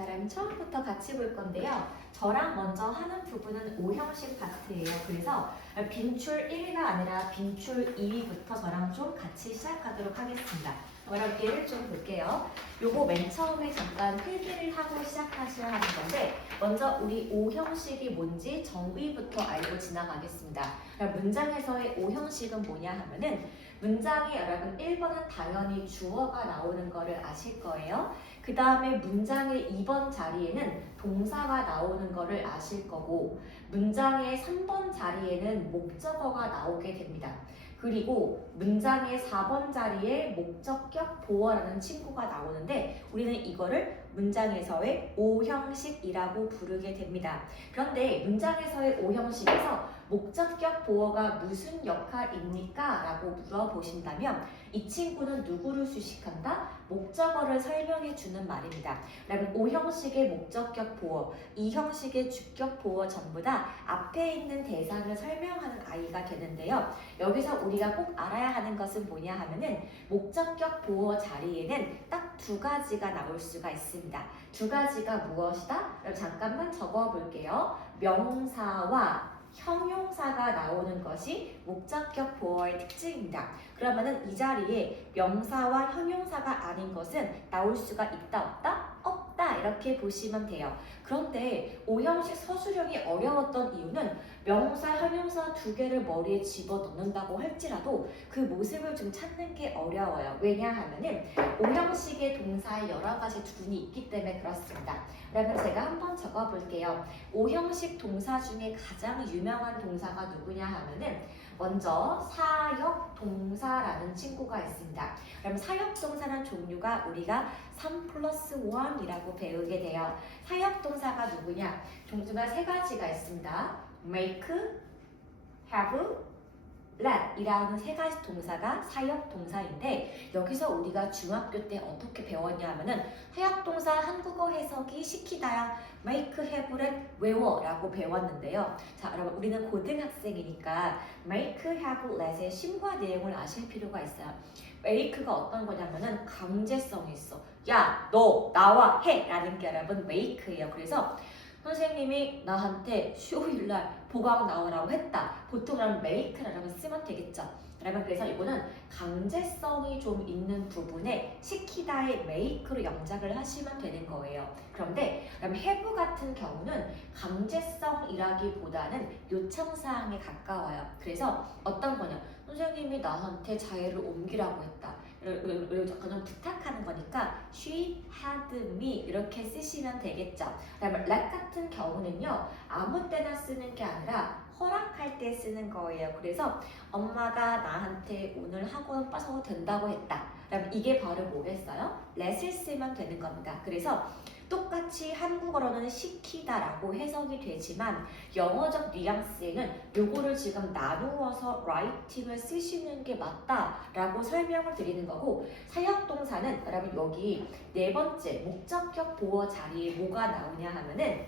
자, 그럼 처음부터 같이 볼 건데요. 저랑 먼저 하는 부분은 O형식 파트예요. 그래서 빈출 1위가 아니라 빈출 2위부터 저랑 좀 같이 시작하도록 하겠습니다. 그럼 예를 좀 볼게요. 요거 맨 처음에 잠깐 필기를 하고 시작하셔야 하는 건데 먼저 우리 O형식이 뭔지 정의부터 알고 지나가겠습니다. 그럼 문장에서의 O형식은 뭐냐 하면은 문장에 여러분 1번은 당연히 주어가 나오는 거를 아실 거예요. 그 다음에 문장의 2번 자리에는 동사가 나오는 거를 아실 거고 문장의 3번 자리에는 목적어가 나오게 됩니다. 그리고 문장의 4번 자리에 목적격 보어라는 친구가 나오는데 우리는 이거를 문장에서의 O형식이라고 부르게 됩니다. 그런데 문장에서의 O형식에서 목적격 보어가 무슨 역할입니까? 라고 물어보신다면 이 친구는 누구를 수식한다? 목적어를 설명해 주는 말입니다. 그러면 O형식의 목적격 보어, E형식의 주격 보어 전부 다 앞에 있는 대상을 설명하는 아이가 되는데요. 여기서 우리가 꼭 알아야 하는 것은 뭐냐 하면은 목적격 보어 자리에는 딱 두 가지가 나올 수가 있습니다. 두 가지가 무엇이다? 그럼 잠깐만 적어 볼게요. 명사와 형용사가 나오는 것이 목적격 보어의 특징입니다. 그러면은 이 자리에 명사와 형용사가 아닌 것은 나올 수가 있다 없다? 없다 이렇게 보시면 돼요. 그런데 O형식 서술형이 어려웠던 이유는 명사, 형용사 두 개를 머리에 집어넣는다고 할지라도 그 모습을 좀 찾는 게 어려워요. 왜냐하면은 O형식의 동사에 여러 가지 두분이 있기 때문에 그렇습니다. 그러면 제가 한번 적어볼게요. O형식 동사 중에 가장 유명한 동사가 누구냐 하면은 먼저 사역동사라는 친구가 있습니다. 그럼 사역동사는 종류가 우리가 3+1이라고 배우게 돼요. 사역동사가 누구냐? 종류가 세 가지가 있습니다. make, have, let 이라는 세 가지 동사가 사역동사인데 여기서 우리가 중학교 때 어떻게 배웠냐 하면은 사역동사 한국어 해석이 시키다야 make, have, let 외워 라고 배웠는데요. 자, 여러분 우리는 고등학생이니까 make, have, let의 심과 내용을 아실 필요가 있어요. make가 어떤 거냐면은 강제성이 있어. 야, 너 나와 해 라는 게 여러분 make예요. 그래서 선생님이 나한테 수요일날 보강 나오라고 했다. 보통 그럼 make라고 쓰면 되겠죠. 여러분 그래서 이거는 강제성이 좀 있는 부분에 시키다의 make로 영작을 하시면 되는 거예요. 그런데 그럼 have 같은 경우는 강제성이라기보다는 요청사항에 가까워요. 그래서 어떤 거냐? 선생님이 나한테 자리를 옮기라고 했다. 이렇게 그냥 부탁하는 거니까 she had me 이렇게 쓰시면 되겠죠. 그다음에 let 같은 경우는요 아무 때나 쓰는 게 아니라 허락할 때 쓰는 거예요. 그래서 엄마가 나한테 오늘 학원 빠져도 된다고 했다. 그럼 이게 바로 뭐겠어요? let을 쓰면 되는 겁니다. 그래서 똑같이 한국어로는 시키다라고 해석이 되지만 영어적 뉘앙스에는 요거를 지금 나누어서 writing을 쓰시는 게 맞다라고 설명을 드리는 거고 사역동사는 여러분 여기 네 번째 목적격 보어 자리에 뭐가 나오냐 하면은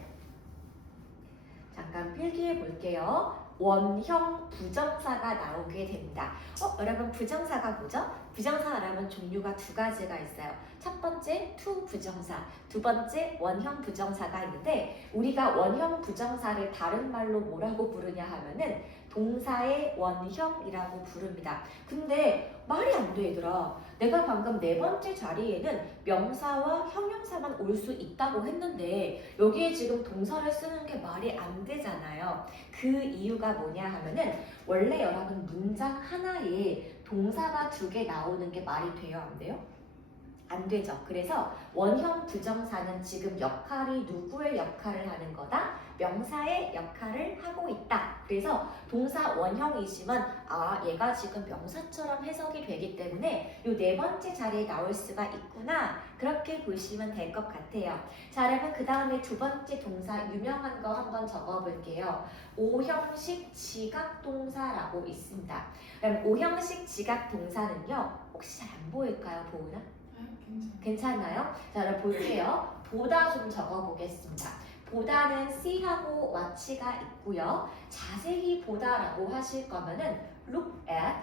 잠깐 필기해 볼게요. 원형 부정사가 나오게 됩니다. 여러분 부정사가 뭐죠? 부정사 여러분 종류가 두 가지가 있어요. 첫 번째 to 부정사, 두 번째 원형 부정사가 있는데 우리가 원형 부정사를 다른 말로 뭐라고 부르냐 하면은 동사의 원형이라고 부릅니다. 근데 말이 안 돼 얘들아. 내가 방금 네 번째 자리에는 명사와 형용사만 올 수 있다고 했는데 여기에 지금 동사를 쓰는 게 말이 안 되잖아요. 그 이유가 뭐냐 하면은 원래 여러분 문장 하나에 동사가 두 개 나오는 게 말이 돼요? 안 돼요? 안 되죠. 그래서 원형 부정사는 지금 역할이 누구의 역할을 하는 거다? 명사의 역할을 하고 있다. 그래서 동사 원형이지만 얘가 지금 명사처럼 해석이 되기 때문에 이 네 번째 자리에 나올 수가 있구나. 그렇게 보시면 될 것 같아요. 자, 여러분 그 다음에 두 번째 동사 유명한 거 한번 적어볼게요. O형식 지각동사라고 있습니다. 그럼 O형식 지각동사는요. 혹시 잘 안 보일까요, 보은아? 괜찮아요? 자, 그럼 볼게요. 보다 좀 적어보겠습니다. 보다는 C하고 watch가 있고요. 자세히 보다라고 하실 거면은 look at,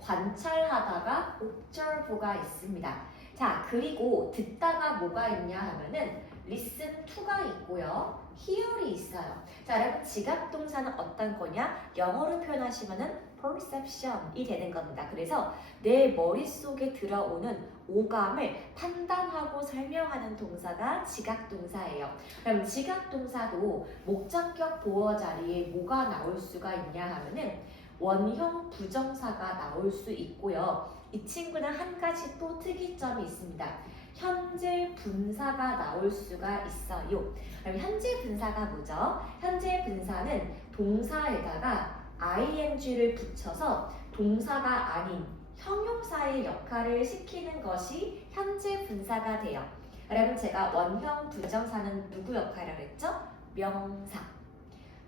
관찰하다가 observe가 있습니다. 자, 그리고 듣다가 뭐가 있냐 하면은 listen to가 있고요. hear이 있어요. 자, 여러분 지각 동사는 어떤 거냐? 영어로 표현하시면은 perception이 되는 겁니다. 그래서 내 머릿속에 들어오는 오감을 판단하고 설명하는 동사가 지각 동사예요. 그럼 지각 동사도 목적격 보어 자리에 뭐가 나올 수가 있냐 하면은 원형 부정사가 나올 수 있고요. 이 친구는 한 가지 또 특이점이 있습니다. 현재 분사가 나올 수가 있어요. 그럼 현재 분사가 뭐죠? 현재 분사는 동사에다가 ing를 붙여서 동사가 아닌 형용사의 역할을 시키는 것이 현재 분사가 돼요. 여러분 제가 원형 부정사는 누구 역할이라고 했죠? 명사.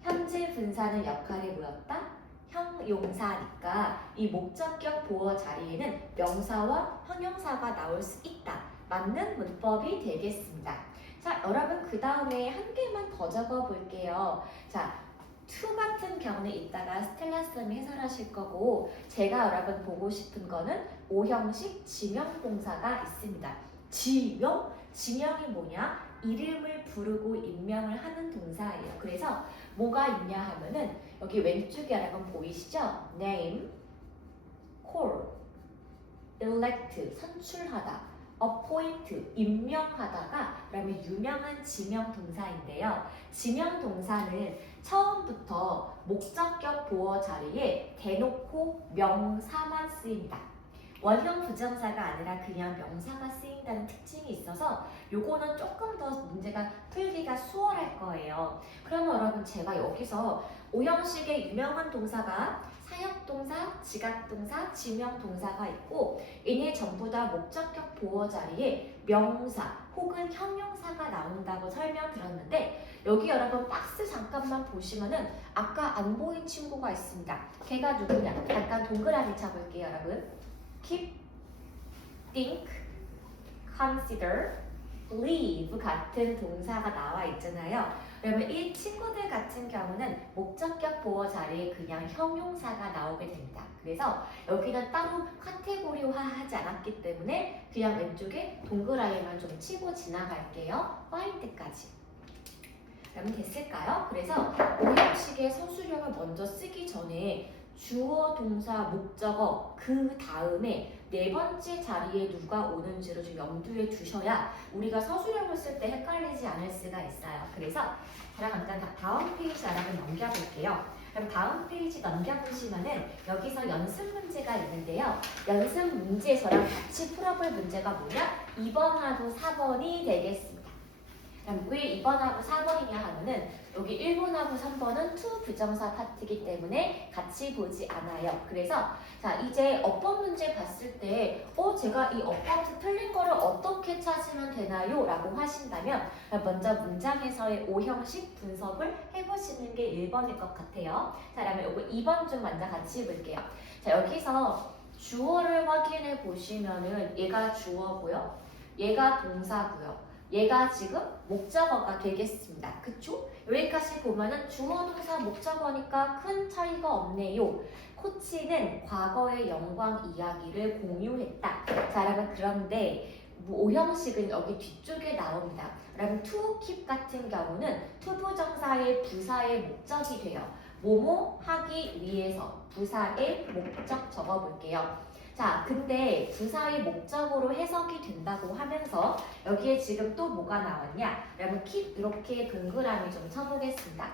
현재 분사는 역할이 뭐였다? 형용사니까 이 목적격 보어 자리에는 명사와 형용사가 나올 수 있다. 맞는 문법이 되겠습니다. 자, 여러분 그 다음에 한 개만 더 적어 볼게요. 자, to 같은 경우는 이따가 스텔라 쌤이 해설하실 거고 제가 여러분 보고 싶은 거는 오형식 지명동사가 있습니다. 지명? 지명이 뭐냐? 이름을 부르고 임명을 하는 동사예요. 그래서 뭐가 있냐 하면은 여기 왼쪽에 여러분 보이시죠? name, call, elect, 선출하다, appoint, 임명하다가 그다음에 유명한 지명 동사인데요. 지명 동사는 처음부터 목적격 보어 자리에 대놓고 명사만 쓰입니다. 원형 부정사가 아니라 그냥 명사가 쓰인다는 특징이 있어서 요거는 조금 더 문제가 풀기가 수월할 거예요. 그러면 여러분 제가 여기서 오형식의 유명한 동사가 사역동사, 지각동사, 지명동사가 있고 얘네 전부 다 목적격 보어 자리에 명사 혹은 형용사가 나온다고 설명드렸는데 여기 여러분 박스 잠깐만 보시면은 아까 안 보인 친구가 있습니다. 걔가 누구냐? 잠깐 동그라미 쳐볼게요 여러분. keep, think, consider, leave 같은 동사가 나와 있잖아요. 그러면 이 친구들 같은 경우는 목적격 보어 자리에 그냥 형용사가 나오게 됩니다. 그래서 여기는 따로 카테고리화하지 않았기 때문에 그냥 왼쪽에 동그라미만 좀 치고 지나갈게요. find까지. 그러면 됐을까요? 그래서 오형식의 서술형을 먼저 쓰기 전에 주어, 동사, 목적어 그 다음에 네 번째 자리에 누가 오는지를 좀 염두에 두셔야 우리가 서술형을 쓸 때 헷갈리지 않을 수가 있어요. 그래서 저랑 잠깐 다음 페이지 여러분 넘겨볼게요. 그럼 다음 페이지 넘겨보시면은 여기서 연습 문제가 있는데요. 연습 문제 저랑 같이 풀어볼 문제가 뭐냐? 2번하고 4번이 되겠습니다. 그럼 왜 2번하고 4번이냐 하면은 여기 1번하고 3번은 to 부정사 파트이기 때문에 같이 보지 않아요. 그래서 자 이제 어법 문제 봤을 때 제가 이 어법 틀린 거를 어떻게 찾으면 되나요? 라고 하신다면 먼저 문장에서의 오형식 분석을 해보시는 게 1번일 것 같아요. 자 그러면 이거 2번 좀 먼저 같이 볼게요. 자 여기서 주어를 확인해 보시면은 얘가 주어고요. 얘가 동사고요. 얘가 지금 목적어가 되겠습니다. 그쵸? 여기까지 보면은 주어, 동사, 목적어니까 큰 차이가 없네요. 코치는 과거의 영광 이야기를 공유했다. 자, 여러분 그런데 오형식은 여기 뒤쪽에 나옵니다. 여러분 to keep 같은 경우는 to 부정사의 부사의 목적이 돼요. 뭐뭐 하기 위해서 부사의 목적 적어볼게요. 자, 근데 부사의 목적으로 해석이 된다고 하면서 여기에 지금 또 뭐가 나왔냐? 여러분 keep 이렇게 동그라미 좀 쳐보겠습니다.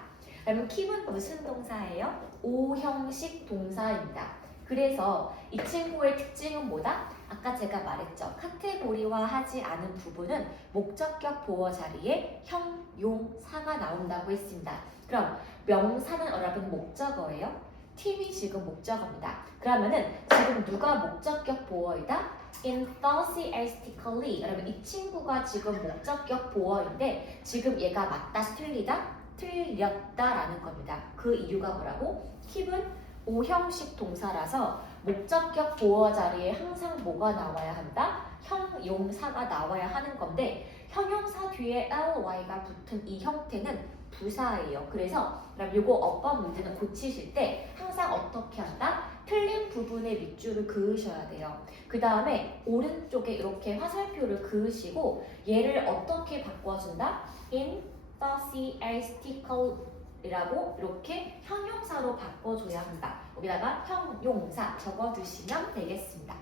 여러분 keep은 무슨 동사예요? 오형식 동사입니다. 그래서 이 친구의 특징은 뭐다? 아까 제가 말했죠. 카테고리화 하지 않은 부분은 목적격 보어 자리에 형용사가 나온다고 했습니다. 그럼 명사는 여러분 목적어예요? 팀이 지금 목적어입니다. 그러면은 지금 누가 목적격 보어이다? enthusiastically. 여러분 이 친구가 지금 목적격 보어인데 지금 얘가 맞다, 틀리다? 틀렸다라는 겁니다. 그 이유가 뭐라고? keep은 오형식 동사라서 목적격 보어 자리에 항상 뭐가 나와야 한다? 형용사가 나와야 하는 건데 형용사 뒤에 ly가 붙은 이 형태는 부사예요. 그래서 그럼 요거 어법 문제는 고치실 때 항상 어떻게 한다? 틀린 부분에 밑줄을 그으셔야 돼요. 그 다음에 오른쪽에 이렇게 화살표를 그으시고 얘를 어떻게 바꿔준다? enthusiastical이라고 이렇게 형용사로 바꿔줘야 한다. 여기다가 형용사 적어주시면 되겠습니다.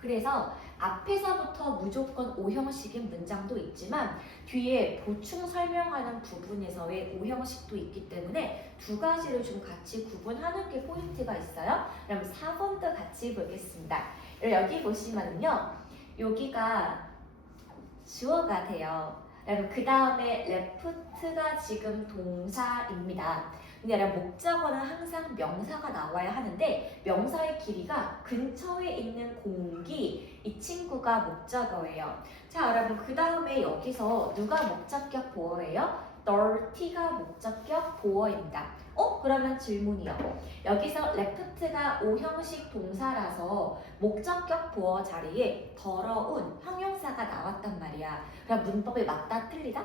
그래서 앞에서부터 무조건 O형식인 문장도 있지만 뒤에 보충 설명하는 부분에서의 O형식도 있기 때문에 두 가지를 좀 같이 구분하는 게 포인트가 있어요. 그럼 4번도 같이 보겠습니다. 여기 보시면요. 여기가 주어가 돼요. 여러분 그 다음에 left가 지금 동사입니다. 근데 여러분 목적어는 항상 명사가 나와야 하는데 명사의 길이가 근처에 있는 공기 이 친구가 목적어예요. 자 여러분 그 다음에 여기서 누가 목적격 보어예요? dirty가 목적격 보어입니다. 그러면 질문이요. 여기서 left가 O형식 동사라서 목적격 보어 자리에 더러운 형용사가 나왔단 말이야. 그럼 문법이 맞다 틀리다?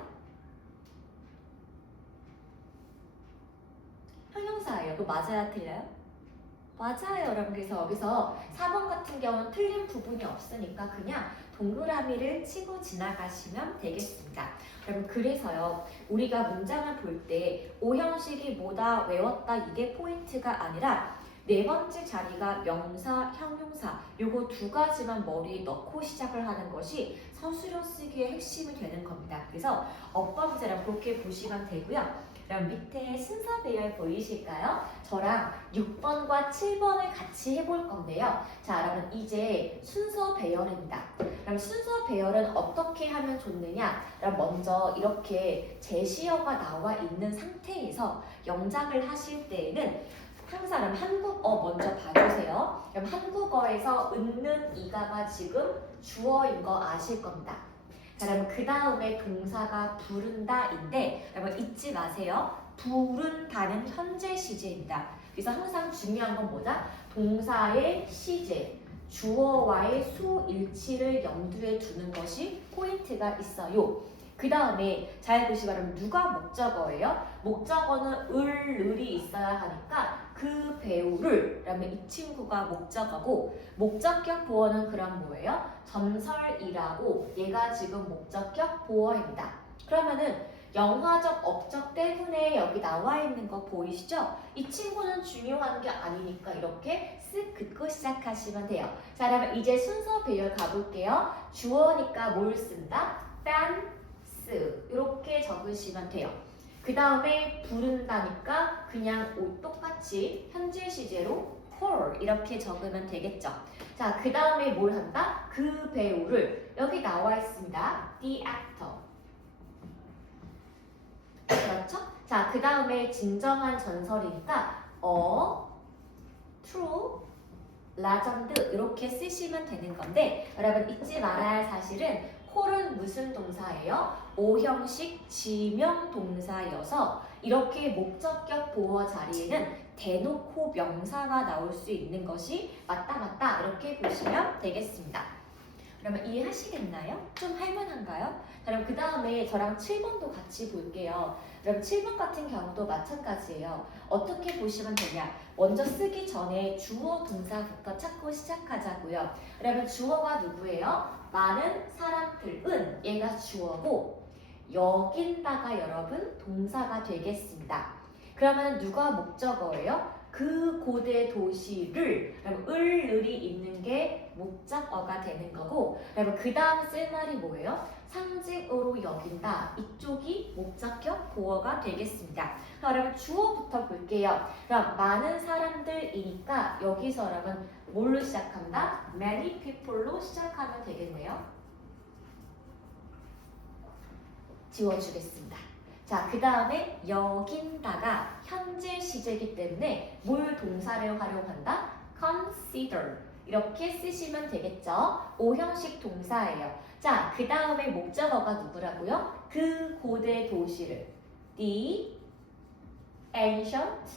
형용사예요. 그거 맞아야 틀려요? 맞아요, 여러분. 그래서 여기서 4번 같은 경우는 틀린 부분이 없으니까 그냥 동그라미를 치고 지나가시면 되겠습니다. 여러분 그래서요. 우리가 문장을 볼 때 O형식이 뭐다 외웠다 이게 포인트가 아니라 네 번째 자리가 명사, 형용사 요거 두 가지만 머리에 넣고 시작을 하는 것이 서술형 쓰기의 핵심이 되는 겁니다. 그래서 어법 문제랑 그렇게 보시면 되고요. 그럼 밑에 순서 배열 보이실까요? 저랑 6번과 7번을 같이 해볼 건데요. 자, 여러분 이제 순서 배열입니다. 그럼 순서 배열은 어떻게 하면 좋느냐? 그럼 먼저 이렇게 제시어가 나와 있는 상태에서 영작을 하실 때에는 항상 한국어 먼저 봐주세요. 그럼 한국어에서 은는 이가가 지금 주어인 거 아실 겁니다. 그럼 그 다음에 동사가 부른다인데 여러분 잊지 마세요. 부른다는 현재 시제입니다. 그래서 항상 중요한 건 뭐다? 동사의 시제, 주어와의 수일치를 염두에 두는 것이 포인트가 있어요. 그 다음에 잘 보시면 누가 목적어예요? 목적어는 을이 있어야 하니까 그 배우를 그러면 이 친구가 목적어고 목적격 보어는 그럼 뭐예요? 전설이라고 얘가 지금 목적격 보어입니다. 그러면은 영화적 업적 때문에 여기 나와 있는 거 보이시죠? 이 친구는 중요한 게 아니니까 이렇게 쓱 긋고 시작하시면 돼요. 자, 그러면 이제 순서 배열 가볼게요. 주어니까 뭘 쓴다? 댄스 이렇게 적으시면 돼요. 그 다음에 부른다니까 그냥 똑같이 현재 시제로 call 이렇게 적으면 되겠죠. 자, 그 다음에 뭘 한다? 그 배우를 여기 나와 있습니다. The actor. 그렇죠? 자, 그 다음에 진정한 전설이니까 true legend 이렇게 쓰시면 되는 건데 여러분 잊지 말아야 할 사실은 콜은 무슨 동사예요? O형식 지명 동사여서 이렇게 목적격 보어 자리에는 대놓고 명사가 나올 수 있는 것이 맞다 이렇게 보시면 되겠습니다. 그러면 이해하시겠나요? 좀 할만한가요? 그럼 그 다음에 저랑 7번도 같이 볼게요. 그럼 7번 같은 경우도 마찬가지예요. 어떻게 보시면 되냐? 먼저 쓰기 전에 주어 동사부터 찾고 시작하자고요. 그러면 주어가 누구예요? 많은 사람들은 얘가 주어고 여긴다가 여러분 동사가 되겠습니다. 그러면 누가 목적어예요? 그 고대 도시를 그럼 을이 있는 게 목적어가 되는 거고 그러면 그 다음 쓸 말이 뭐예요? 상징으로 여긴다. 이쪽이 목적격 보어가 되겠습니다. 그러면 주어부터 볼게요. 그럼 많은 사람들이니까 여기서 여러분 뭘로 시작한다? Many people로 시작하면 되겠네요. 지워주겠습니다. 자, 그 다음에 여긴다가 현재 시제이기 때문에 뭘 동사를 활용한다? consider 이렇게 쓰시면 되겠죠? O형식 동사예요. 자, 그 다음에 목적어가 누구라고요? 그 고대 도시를 the ancient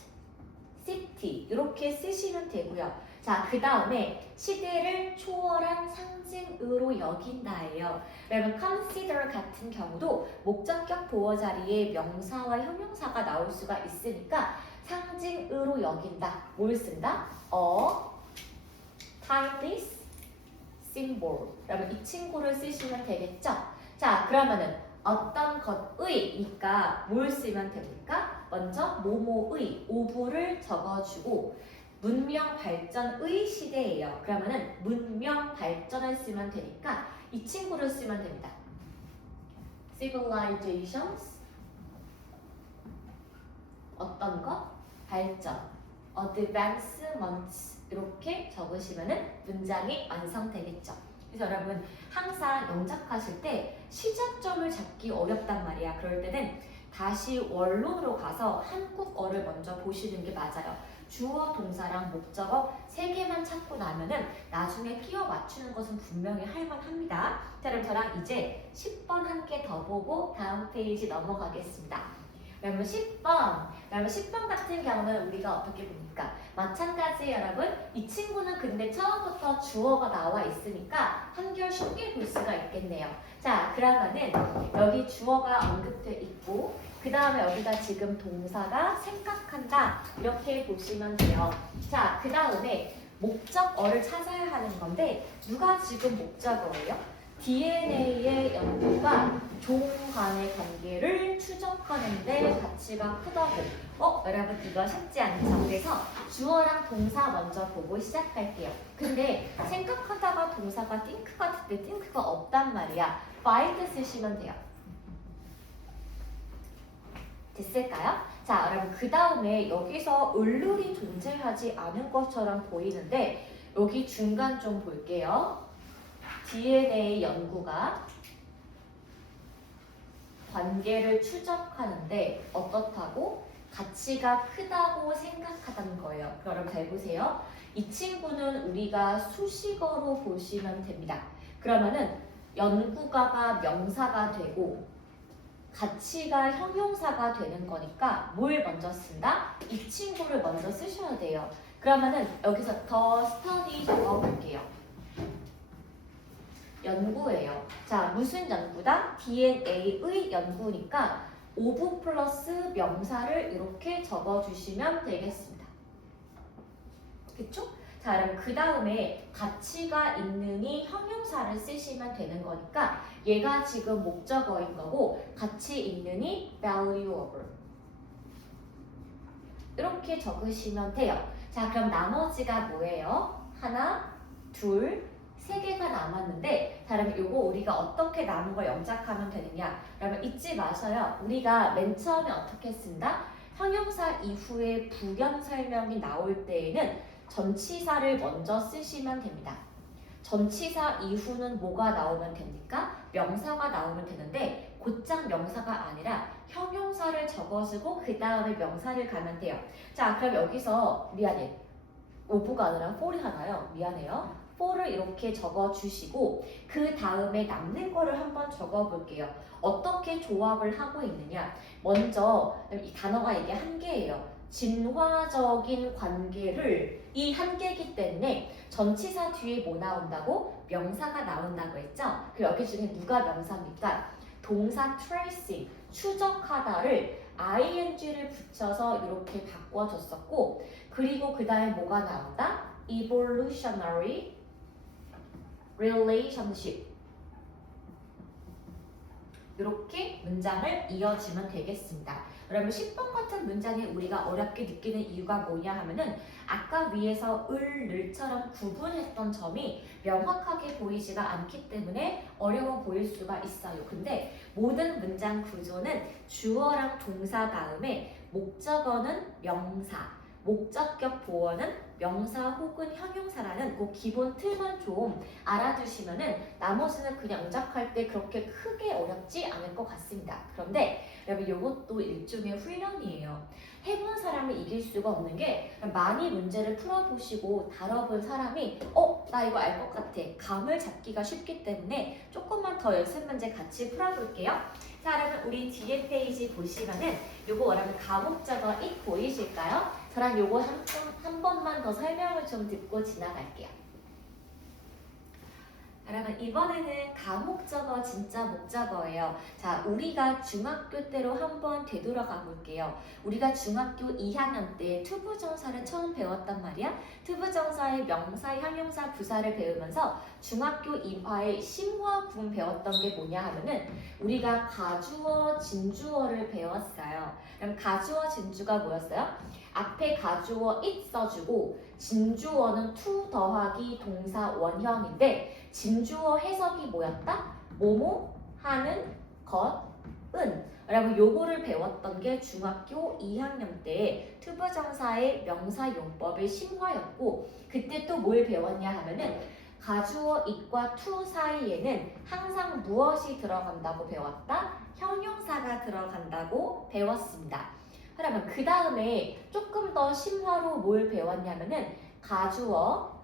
city 이렇게 쓰시면 되고요. 자, 그 다음에 시대를 초월한 상징으로 여긴다예요. 그러면 consider 같은 경우도 목적격 보어 자리에 명사와 형용사가 나올 수가 있으니까 상징으로 여긴다. 뭘 쓴다? A timeless symbol. 그러면 이 친구를 쓰시면 되겠죠? 자, 그러면은 어떤 것의니까 뭘 쓰면 됩니까? 먼저 뭐뭐의 오부를 적어주고 문명 발전의 시대예요. 그러면은 문명 발전을 쓰면 되니까 이 친구를 쓰면 됩니다. civilizations 어떤 것? 발전 advancements 이렇게 적으시면은 문장이 완성되겠죠. 그래서 여러분 항상 영작하실 때 시작점을 잡기 어렵단 말이야. 그럴 때는 다시 원론으로 가서 한국어를 먼저 보시는 게 맞아요. 주어, 동사랑 목적어 3개만 찾고 나면은 나중에 끼워 맞추는 것은 분명히 할만합니다. 자, 그럼 저랑 이제 10번 한 개 더 보고 다음 페이지 넘어가겠습니다. 그러면 10번 같은 경우는 우리가 어떻게 봅니까? 마찬가지 여러분, 이 친구는 근데 처음부터 주어가 나와 있으니까 한결 쉽게 볼 수가 있겠네요. 자, 그러면은 여기 주어가 언급돼 있고 그 다음에 여기가 지금 동사가 생각한다 이렇게 보시면 돼요. 자, 그 다음에 목적어를 찾아야 하는 건데 누가 지금 목적어예요? DNA의 연구가 종 간의 관계를 추적하는데 가치가 크다고. 여러분 이거 쉽지 않죠? 그래서 주어랑 동사 먼저 보고 시작할게요. 근데 생각하다가 동사가 think 같을 때 think가 없단 말이야. find 쓰시면 돼요. 됐을까요? 자, 여러분 그 다음에 여기서 을룰이 존재하지 않은 것처럼 보이는데 여기 중간 좀 볼게요. DNA 연구가 관계를 추적하는데 어떻다고? 가치가 크다고 생각하다는 거예요. 여러분 잘 보세요. 이 친구는 우리가 수식어로 보시면 됩니다. 그러면은 연구가가 명사가 되고 가치가 형용사가 되는 거니까 뭘 먼저 쓴다? 이 친구를 먼저 쓰셔야 돼요. 그러면은 여기서 더 스터디 적어볼게요. 연구예요. 자, 무슨 연구다? DNA의 연구니까 오브 플러스 명사를 이렇게 적어주시면 되겠습니다. 그쵸? 자, 그럼 그 다음에 가치가 있는이 형용사를 쓰시면 되는 거니까 얘가 지금 목적어인 거고 가치 있는이 valuable 이렇게 적으시면 돼요. 자, 그럼 나머지가 뭐예요? 하나, 둘, 3개가 남았는데 자, 그럼 이거 우리가 어떻게 남은 걸 영작하면 되느냐? 그러면 잊지 마셔요. 우리가 맨 처음에 어떻게 쓴다? 형용사 이후에 부연 설명이 나올 때에는 전치사를 먼저 쓰시면 됩니다. 전치사 이후는 뭐가 나오면 됩니까? 명사가 나오면 되는데 곧장 명사가 아니라 형용사를 적어주고 그 다음에 명사를 가면 돼요. 자, 그럼 여기서 미안해. 오브가 아니라 for이 하나요? 미안해요. for를 이렇게 적어주시고 그 다음에 남는 거를 한번 적어볼게요. 어떻게 조합을 하고 있느냐? 먼저 이 단어가 이게 한 개예요. 진화적인 관계를 이 한 개이기 때문에 전치사 뒤에 뭐 나온다고? 명사가 나온다고 했죠? 그럼 여기 중에 누가 명사입니까? 동사 tracing, 추적하다를 ing를 붙여서 이렇게 바꿔줬었고 그리고 그 다음에 뭐가 나온다? evolutionary relationship 이렇게 문장을 이어주면 되겠습니다. 여러분 10번 같은 문장에 우리가 어렵게 느끼는 이유가 뭐냐 하면은 아까 위에서 을, 늘처럼 구분했던 점이 명확하게 보이지가 않기 때문에 어려워 보일 수가 있어요. 근데 모든 문장 구조는 주어랑 동사 다음에 목적어는 명사, 목적격 보어는 명사 혹은 형용사라는 그 기본 틀만 좀 알아두시면은 나머지는 그냥 응답할 때 그렇게 크게 어렵지 않을 것 같습니다. 그런데 여러분 이것도 일종의 훈련이에요. 해본 사람을 이길 수가 없는 게 많이 문제를 풀어보시고 다뤄본 사람이 나 이거 알 것 같아. 감을 잡기가 쉽기 때문에 조금만 더 연습 문제 같이 풀어볼게요. 자, 여러분 우리 뒤에 페이지 보시면은 요거 여러분 가목적어 it 보이실까요? 저랑 요거 한 번만 더 설명을 좀 듣고 지나갈게요. 여러분 이번에는 가목적어 진짜 목적어예요. 자, 우리가 중학교 때로 한번 되돌아가 볼게요. 우리가 중학교 2학년 때 투부정사를 처음 배웠단 말이야. 투부정사의 명사, 형용사, 부사를 배우면서 중학교 2화의 심화 구문 배웠던 게 뭐냐 하면은 우리가 가주어, 진주어를 배웠어요. 그럼 가주어, 진주가 뭐였어요? 앞에 가주어 it 써주고 진주어는 to 더하기 동사 원형인데 진주어 해석이 뭐였다? 뭐뭐 하는 것은. 여러분 요거를 배웠던 게 중학교 2학년 때 투부정사의 명사용법의 심화였고 그때 또 뭘 배웠냐 하면은 가주어 it과 to 사이에는 항상 무엇이 들어간다고 배웠다? 형용사가 들어간다고 배웠습니다. 그러면 그 다음에 조금 더 심화로 뭘 배웠냐면은 가주어,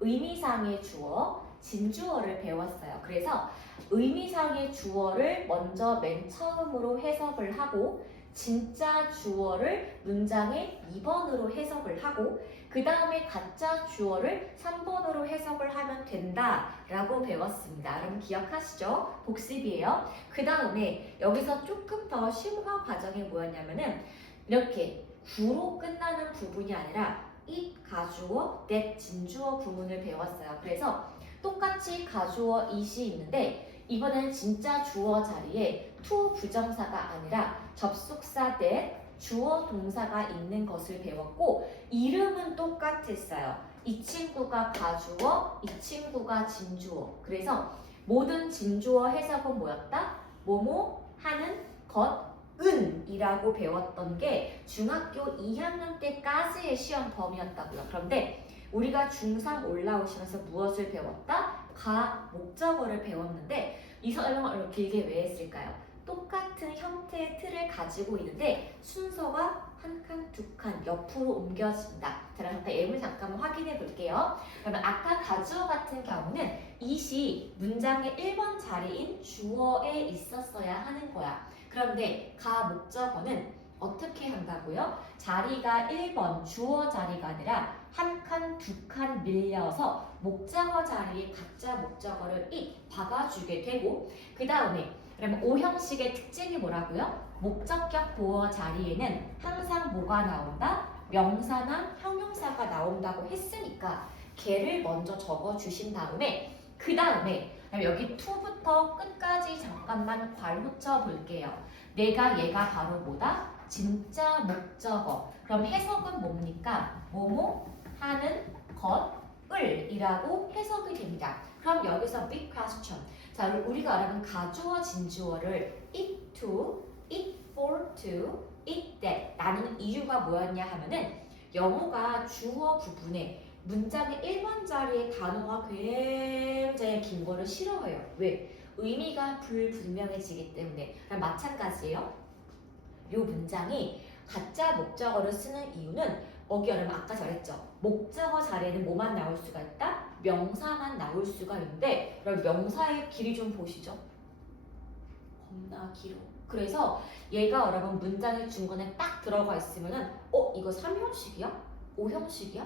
의미상의 주어, 진주어를 배웠어요. 그래서 의미상의 주어를 먼저 맨 처음으로 해석을 하고 진짜 주어를 문장의 2번으로 해석을 하고 그 다음에 가짜 주어를 3번으로 해석을 하면 된다라고 배웠습니다. 여러분 기억하시죠? 복습이에요. 그 다음에 여기서 조금 더 심화 과정이 뭐였냐면은 이렇게 구로 끝나는 부분이 아니라 it 가주어, that 진주어 구문을 배웠어요. 그래서 똑같이 가주어 it이 있는데 이번엔 진짜 주어 자리에 to 부정사가 아니라 접속사 that 주어 동사가 있는 것을 배웠고 이름은 똑같았어요. 이 친구가 가주어, 이 친구가 진주어. 그래서 모든 진주어 해석은 뭐였다? 뭐뭐 하는 것은 이라고 배웠던 게 중학교 2학년 때까지의 시험 범위였다고요. 그런데 우리가 중3 올라오시면서 무엇을 배웠다? 가 목적어를 배웠는데 이 설명을 길게 왜 했을까요? 똑같은 형태의 틀을 가지고 있는데 순서가 한 칸, 두 칸 옆으로 옮겨진다. 자, 그럼 잠깐 예문 잠깐만 확인해 볼게요. 그러면 아까 가주어 같은 경우는 it이 문장의 1번 자리인 주어에 있었어야 하는 거야. 그런데 가 목적어는 어떻게 한다고요? 자리가 1번 주어 자리가 아니라 한 칸, 두 칸 밀려서 목적어 자리에 가짜 목적어를 it 박아주게 되고 그 다음에 그러면 오형식의 특징이 뭐라고요? 목적격 보어 자리에는 항상 뭐가 나온다? 명사나 형용사가 나온다고 했으니까 걔를 먼저 적어주신 다음에 그 다음에 여기 to부터 끝까지 잠깐만 괄호쳐 볼게요. 내가 얘가 바로 뭐다? 진짜 목적어. 그럼 해석은 뭡니까? 뭐뭐 하는 것을 이라고 해석이 됩니다. 그럼 여기서 big question. 자, 우리가 알아본 가주어, 진주어를 it to, it for to, it that 나누는 이유가 뭐였냐 하면은 영어가 주어 부분에 문장의 1번 자리에 단어가 굉장히 긴 거를 싫어해요. 왜? 의미가 불분명해지기 때문에. 마찬가지예요. 이 문장이 가짜 목적어를 쓰는 이유는 여러분 아까 잘했죠? 목적어 자리에는 뭐만 나올 수가 있다? 명사만 나올 수가 있는데 그럼 명사의 길이 좀 보시죠. 겁나 길어. 그래서 얘가 여러분 문장의 중간에 딱 들어가 있으면은 이거 3형식이야? 5형식이야?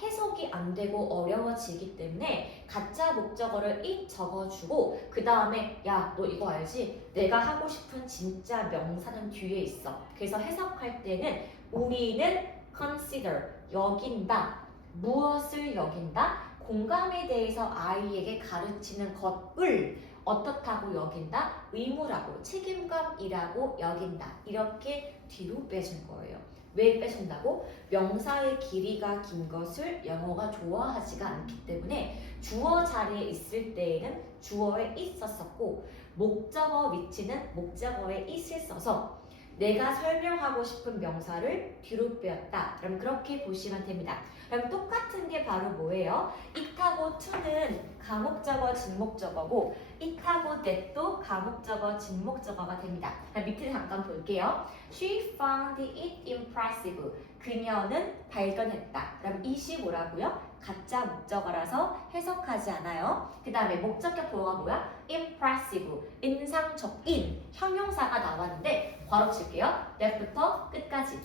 해석이 안 되고 어려워지기 때문에 가짜 목적어를 it 적어주고 그 다음에 야, 너 이거 알지? 내가 하고 싶은 진짜 명사는 뒤에 있어. 그래서 해석할 때는 우리는 consider, 여긴다. 무엇을 여긴다? 공감에 대해서 아이에게 가르치는 것을 어떻다고 여긴다? 의무라고, 책임감이라고 여긴다. 이렇게 뒤로 빼준 거예요. 왜 빼준다고? 명사의 길이가 긴 것을 영어가 좋아하지가 않기 때문에 주어 자리에 있을 때에는 주어에 있었었고 목적어 위치는 목적어에 있을 써서 내가 설명하고 싶은 명사를 뒤로 빼었다. 그럼 그렇게 보시면 됩니다. 그럼 똑같은 게 바로 뭐예요? it하고 to는 가목적어, 진목적어고 it하고 that도 가목적어, 진목적어가 됩니다. 그럼 밑에 잠깐 볼게요. She found it impressive. 그녀는 발견했다. 그럼 it이 뭐라고요? 가짜 목적어라서 해석하지 않아요. 그 다음에 목적격 보어가 뭐야? impressive, 인상적인 형용사가 나왔는데 괄호 칠게요. 랩부터 끝까지.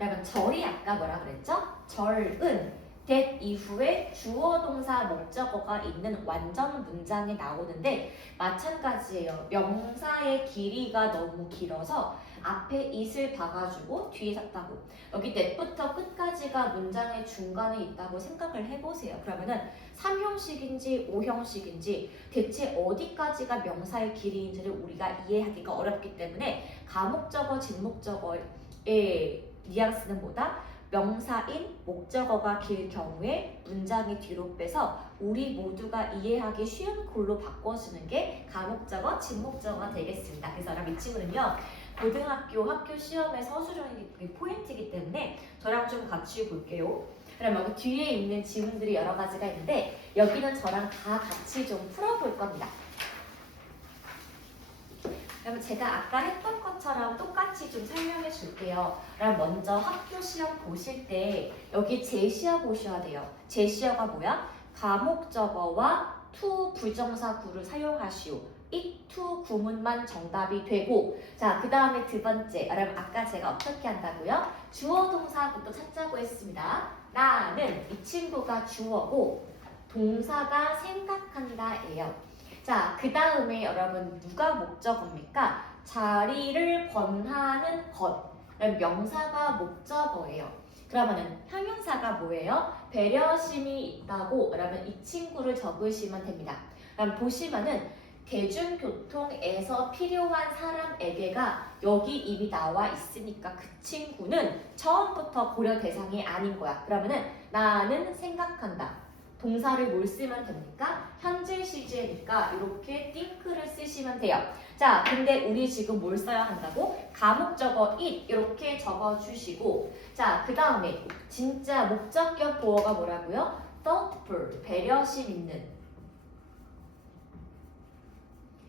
여러분 절이 아까 뭐라 그랬죠? 절은 that 이후에 주어 동사 목적어가 있는 완전 문장이 나오는데 마찬가지예요. 명사의 길이가 너무 길어서 앞에 it을 봐가지고 뒤에 샀다고. 여기 that부터 끝까지가 문장의 중간에 있다고 생각을 해보세요. 그러면은 3형식인지 5형식인지 대체 어디까지가 명사의 길이인지를 우리가 이해하기가 어렵기 때문에 가목적어, 직목적어의 뉘앙스는 뭐다? 명사인 목적어가 길 경우에 문장의 뒤로 빼서 우리 모두가 이해하기 쉬운 글로 바꿔주는 게 가목적어, 직목적어가 되겠습니다. 그래서 여러분 이 친구는요. 고등학교 학교 시험의 서술형이 포인트이기 때문에 저랑 좀 같이 볼게요. 그럼 여기 뒤에 있는 지문들이 여러 가지가 있는데 여기는 저랑 다 같이 좀 풀어볼 겁니다. 그러면 제가 아까 했던 것처럼 똑같이 좀 설명해 줄게요. 그럼 먼저 학교 시험 보실 때 여기 제시어 보셔야 돼요. 제시어가 뭐야? 가목적어와 to 부정사 구를 사용하시오. 이 to 구문만 정답이 되고 자, 그 다음에 두 번째 여러분 아까 제가 어떻게 한다고요? 주어 동사부터 찾자고 했습니다. 나는 이 친구가 주어고 동사가 생각한다예요. 자, 그 다음에 여러분 누가 목적어입니까? 자리를 권하는 것. 명사가 목적어예요. 그러면은 형용사가 뭐예요? 배려심이 있다고 여러분 이 친구를 적으시면 됩니다. 그럼 보시면은 대중교통에서 필요한 사람에게가 여기 이미 나와 있으니까 그 친구는 처음부터 고려 대상이 아닌 거야. 그러면은 나는 생각한다. 동사를 뭘 쓰면 됩니까? 현재 시제니까 이렇게 think를 쓰시면 돼요. 자, 근데 우리 지금 뭘 써야 한다고? 가목적어 it 이렇게 적어주시고 자, 그 다음에 진짜 목적격 보어가 뭐라고요? thoughtful, 배려심 있는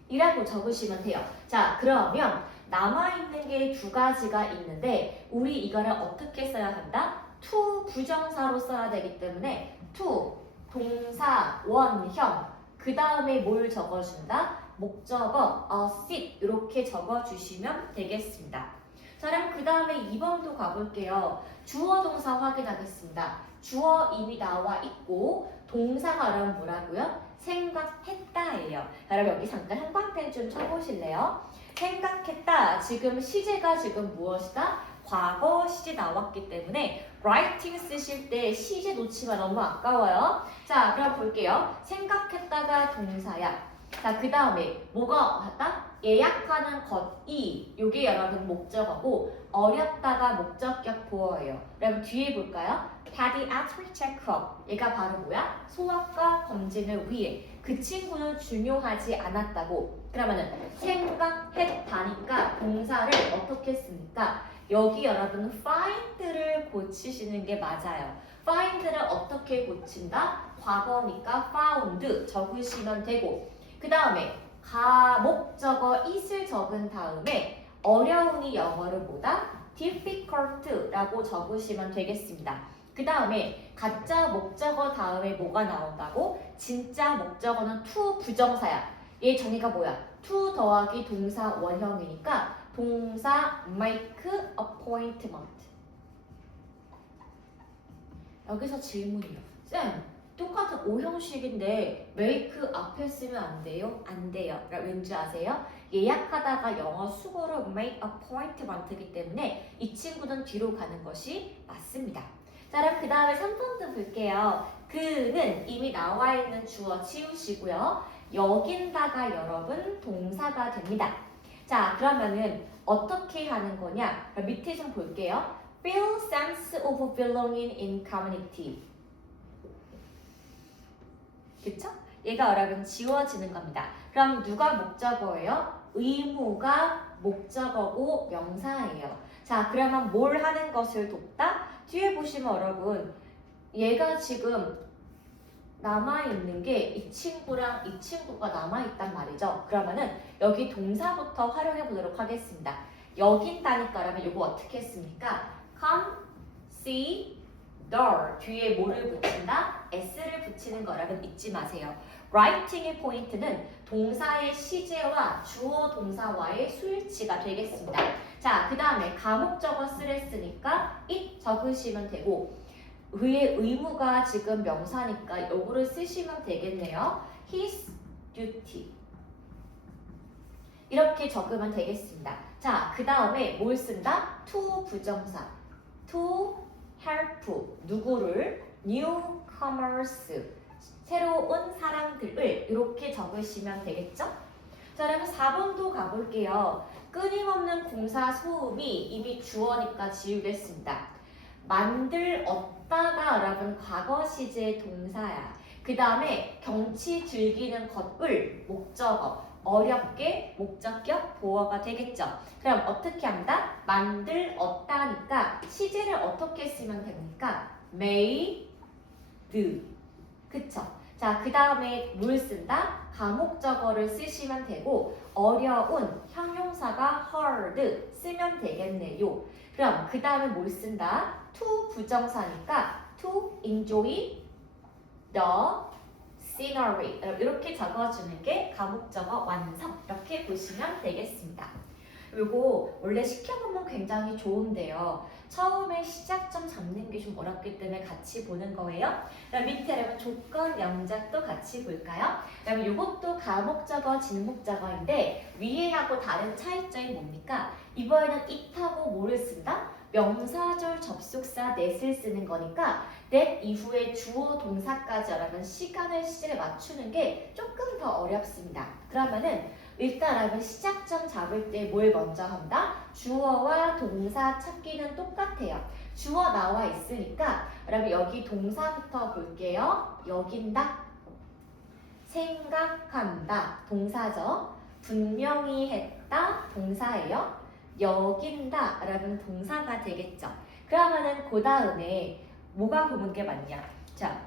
이라고 적으시면 돼요. 자, 그러면 남아있는 게 두 가지가 있는데 우리 이거를 어떻게 써야 한다? to 부정사로 써야 되기 때문에 to 동사 원형 그 다음에 뭘 적어준다? 목적어 sit 이렇게 적어주시면 되겠습니다. 자, 그럼 그 다음에 2번도 가볼게요. 주어 동사 확인하겠습니다. 주어 이미 나와 있고 동사가 그럼 뭐라고요? 생각했다예요. 여러분 여기 잠깐 형광펜 좀 쳐보실래요? 생각했다. 지금 시제가 지금 무엇이다? 과거 시제 나왔기 때문에 writing 쓰실 때 시제 놓치면 너무 아까워요. 자, 그럼 볼게요. 생각했다가 동사야. 자, 그 다음에 뭐가 왔다? 예약하는 것이 요게 여러분 목적어고 어렵다가 목적격 보어예요. 여러분 뒤에 볼까요? pediatric check-up 얘가 바로 뭐야? 소아과 검진을 위해 그 친구는 중요하지 않았다고. 그러면은 생각했다니까 동사를 어떻게 씁니까? 여기 여러분 find를 고치시는 게 맞아요. find를 어떻게 고친다? 과거니까 found 적으시면 되고 그 다음에 가목적어 it을 적은 다음에 어려운이 영어로 뭐다? difficult라고 적으시면 되겠습니다. 그 다음에 가짜 목적어 다음에 뭐가 나온다고? 진짜 목적어는 to 부정사야. 얘 정의가 뭐야? to 더하기 동사 원형이니까 동사 make appointment. 여기서 질문이요. 쌤, 똑같은 5형식인데 make 앞에 쓰면 안 돼요? 안 돼요. 왠지 아세요? 예약하다가 영어 수고로 make appointment이기 때문에 이 친구는 뒤로 가는 것이 맞습니다. 자, 그럼 그 다음에 3번도 볼게요. 그는 이미 나와 있는 주어 치우시고요. 여긴다가 여러분 동사가 됩니다. 자, 그러면은 어떻게 하는 거냐? 밑에 좀 볼게요. Feel sense of belonging in community. 그쵸? 얘가 여러분 지워지는 겁니다. 그럼 누가 목적어예요? 의무가 목적어고 명사예요. 자, 그러면 뭘 하는 것을 돕다? 뒤에 보시면 여러분 얘가 지금 남아있는 게 이 친구랑 이 친구가 남아있단 말이죠. 그러면은 여기 동사부터 활용해 보도록 하겠습니다. 여긴다니까 여러분 이거 어떻게 했습니까? Come, see, door 뒤에 뭐를 붙인다? s를 붙이는 거 여러분 잊지 마세요. writing의 포인트는 동사의 시제와 주어 동사와의 수일치가 되겠습니다. 자, 그 다음에 가목적어 쓰랬으니까 it 적으시면 되고 의의 의무가 지금 명사니까 요거를 쓰시면 되겠네요. his duty. 이렇게 적으면 되겠습니다. 자, 그 다음에 뭘 쓴다? to 부정사. to help. 누구를? newcomers. 새로운 사람들을 이렇게 적으시면 되겠죠? 자, 그럼 4번도 가볼게요. 끊임없는 공사 소음이 이미 주어니까 지우겠습니다. 만들었다가 여러분 과거 시제 동사야. 그 다음에 경치 즐기는 것을 목적어. 어렵게 목적격 보어가 되겠죠. 그럼 어떻게 한다? 만들었다니까 시제를 어떻게 쓰면 됩니까? made. 그쵸? 자, 그 다음에 뭘 쓴다? 가목적어를 쓰시면 되고 어려운 형용사가 hard 쓰면 되겠네요. 그럼 그 다음에 뭘 쓴다? to 부정사니까 to enjoy the scenery. 이렇게 적어주는 게 가목적어 완성. 이렇게 보시면 되겠습니다. 요거 원래 시켜보면 굉장히 좋은데요. 처음에 시작점 잡는 게 좀 어렵기 때문에 같이 보는 거예요. 그럼 밑에 여러분 조건 영작도 같이 볼까요? 그럼 요것도 가목적어, 진목적어인데 위에하고 다른 차이점이 뭡니까? 이번에는 it하고 뭐를 쓴다? 명사절 접속사 that을 쓰는 거니까 that 이후에 주어 동사까지 여러분 시간을 시제를 맞추는 게 조금 더 어렵습니다. 그러면은 일단 여러분 시작점 잡을 때 뭘 먼저 한다? 주어와 동사 찾기는 똑같아요. 주어 나와 있으니까 여러분 여기 동사부터 볼게요. 여긴다. 생각한다. 동사죠. 분명히 했다. 동사예요. 여긴다. 여러분 동사가 되겠죠. 그러면은 그 다음에 뭐가 보는 게 맞냐? 자,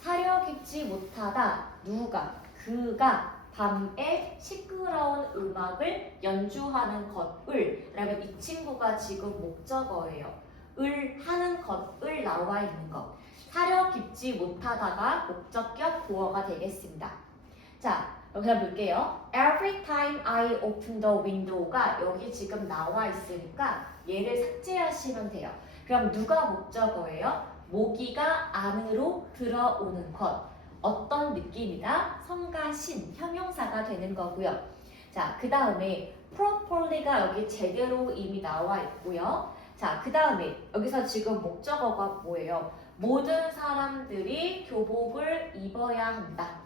사려 깊지 못하다. 누가? 그가 밤에 시끄러운 음악을 연주하는 것을. 그러면 이 친구가 지금 목적어예요. 을 하는 것을 나와 있는 것. 사려 깊지 못하다가 목적격 보어가 되겠습니다. 자, 그냥 볼게요. Every time I open the window가 여기 지금 나와 있으니까 얘를 삭제하시면 돼요. 그럼 누가 목적어예요? 모기가 안으로 들어오는 것. 어떤 느낌이다? 성가신, 형용사가 되는 거고요. 자, 그 다음에 properly가 여기 제대로 이미 나와 있고요. 자, 그 다음에 여기서 지금 목적어가 뭐예요? 모든 사람들이 교복을 입어야 한다.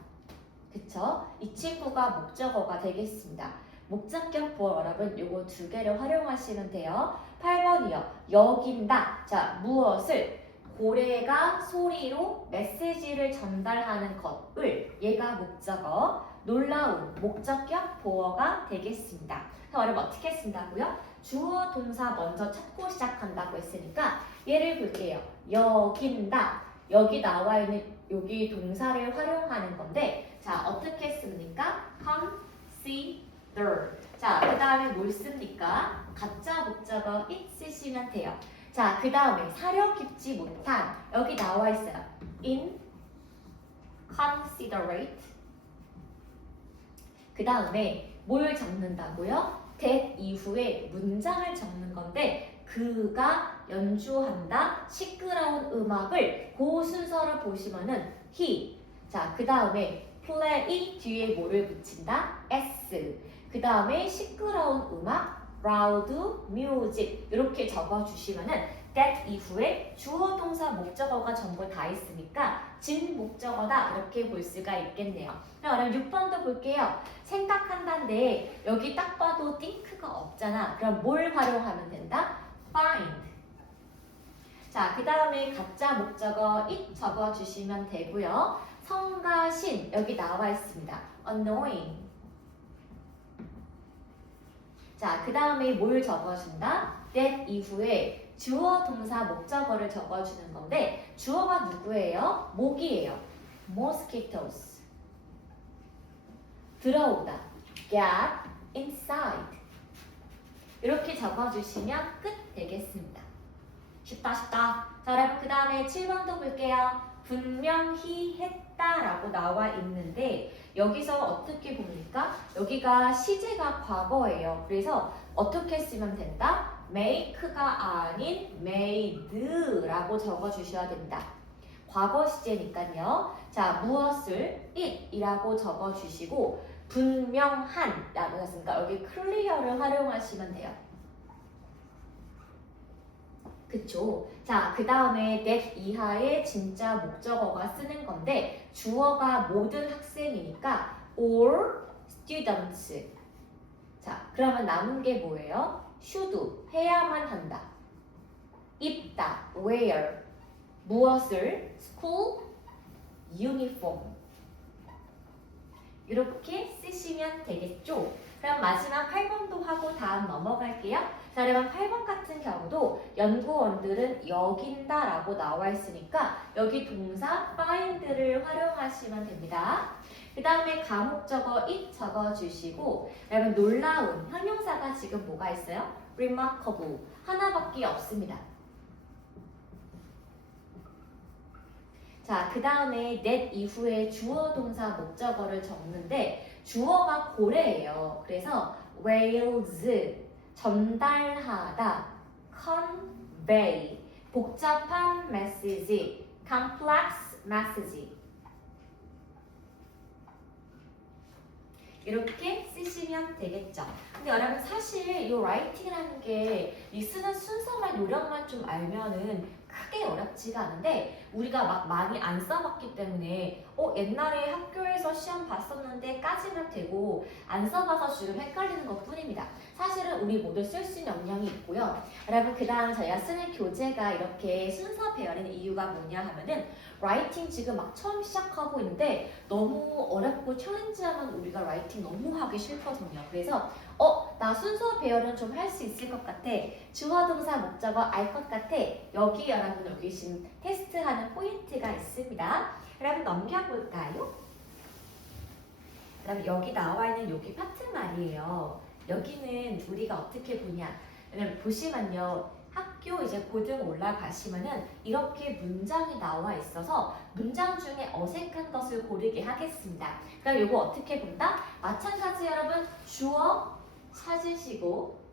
그쵸? 이 친구가 목적어가 되겠습니다. 목적격 보어 여러분 요거 두 개를 활용하시면 돼요. 8번이요. 여긴다. 자, 무엇을? 고래가 소리로 메시지를 전달하는 것을. 얘가 목적어. 놀라운 목적격 보어가 되겠습니다. 그럼 여러분 어떻게 쓴다고요? 주어 동사 먼저 찾고 시작한다고 했으니까 얘를 볼게요. 여긴다. 여기 나와 있는 여기 동사를 활용하는 건데 자, 어떻게 씁니까? consider. 자, 그 다음에 뭘 씁니까? 가짜 목적어 it 쓰시면 돼요. 자, 그 다음에 사려 깊지 못한 여기 나와 있어요. inconsiderate. 그 다음에 뭘 적는다고요? that 이후에 문장을 적는 건데 그가 연주한다 시끄러운 음악을 그 순서를 보시면은 he. 자, 그 다음에 play 뒤에 뭐를 붙인다? s. 그 다음에 시끄러운 음악 loud music 이렇게 적어주시면은 that 이후에 주어 동사 목적어가 전부 다 있으니까 진 목적어다 이렇게 볼 수가 있겠네요. 그럼 6번도 볼게요. 생각한다인데 여기 딱 봐도 think가 없잖아. 그럼 뭘 활용하면 된다? find. 자, 그 다음에 가짜 목적어 it 적어주시면 되고요. 성과 신 여기 나와 있습니다. annoying. 자, 그 다음에 뭘 적어준다? that 이후에 주어 동사 목적어를 적어주는 건데 주어가 누구예요? 모기예요. mosquitoes. 들어오다. get inside. 이렇게 적어주시면 끝 되겠습니다. 쉽다 쉽다. 자, 여러분 그 다음에 7번도 볼게요. 분명히 했다라고 나와 있는데 여기서 어떻게 봅니까? 여기가 시제가 과거예요. 그래서 어떻게 쓰면 된다? make가 아닌 made라고 적어주셔야 됩니다. 과거 시제니까요. 자, 무엇을 it이라고 적어주시고 분명한 라고 했으니까 여기 clear를 활용하시면 돼요. 그쵸? 자, 그 다음에 that 이하의 진짜 목적어가 쓰는 건데 주어가 모든 학생이니까 all students. 자, 그러면 남은 게 뭐예요? should, 해야만 한다. 입다, wear, 무엇을? school uniform. 이렇게 쓰시면 되겠죠? 그럼 마지막 8번도 하고 다음 넘어갈게요. 자, 여러분 8번 같은 경우도 연구원들은 여긴다 라고 나와 있으니까 여기 동사 find를 활용하시면 됩니다. 그 다음에 가목적어 it 적어주시고 여러분 놀라운 형용사가 지금 뭐가 있어요? remarkable 하나밖에 없습니다. 자, 그 다음에 that 이후에 주어 동사 목적어를 적는데 주어가 고래예요. 그래서 Wales 전달하다, convey 복잡한 message, complex message 이렇게 쓰시면 되겠죠. 근데 여러분 사실 이 writing이라는 게 이 쓰는 순서만 요령만 좀 알면은 크게 어렵지가 않은데 우리가 막 많이 안 써봤기 때문에 옛날에 학교에서 시험 봤었는데 까지면 되고 안 써봐서 지금 헷갈리는 것 뿐입니다. 사실은 우리 모두 쓸 수 있는 역량이 있고요. 여러분 그 다음 저희가 쓰는 교재가 이렇게 순서 배열인 이유가 뭐냐 하면은 라이팅 지금 막 처음 시작하고 있는데 너무 어렵고 챌린지하면 우리가 라이팅 너무 하기 싫거든요. 그래서 나 순서 배열은 좀 할 수 있을 것 같아. 주어 동사 목적어 알 것 같아. 여기 여러분 지금 테스트하는 포인트가 있습니다. 여러분 넘겨볼까요? 그럼 여기 나와 있는 여기 파트 말이에요. 여기는 우리가 어떻게 보냐? 여러분 보시면요. 학교 이제 고등 올라가시면은 이렇게 문장이 나와 있어서 문장 중에 어색한 것을 고르게 하겠습니다. 그럼 이거 어떻게 본다? 마찬가지 여러분 주어 찾으시고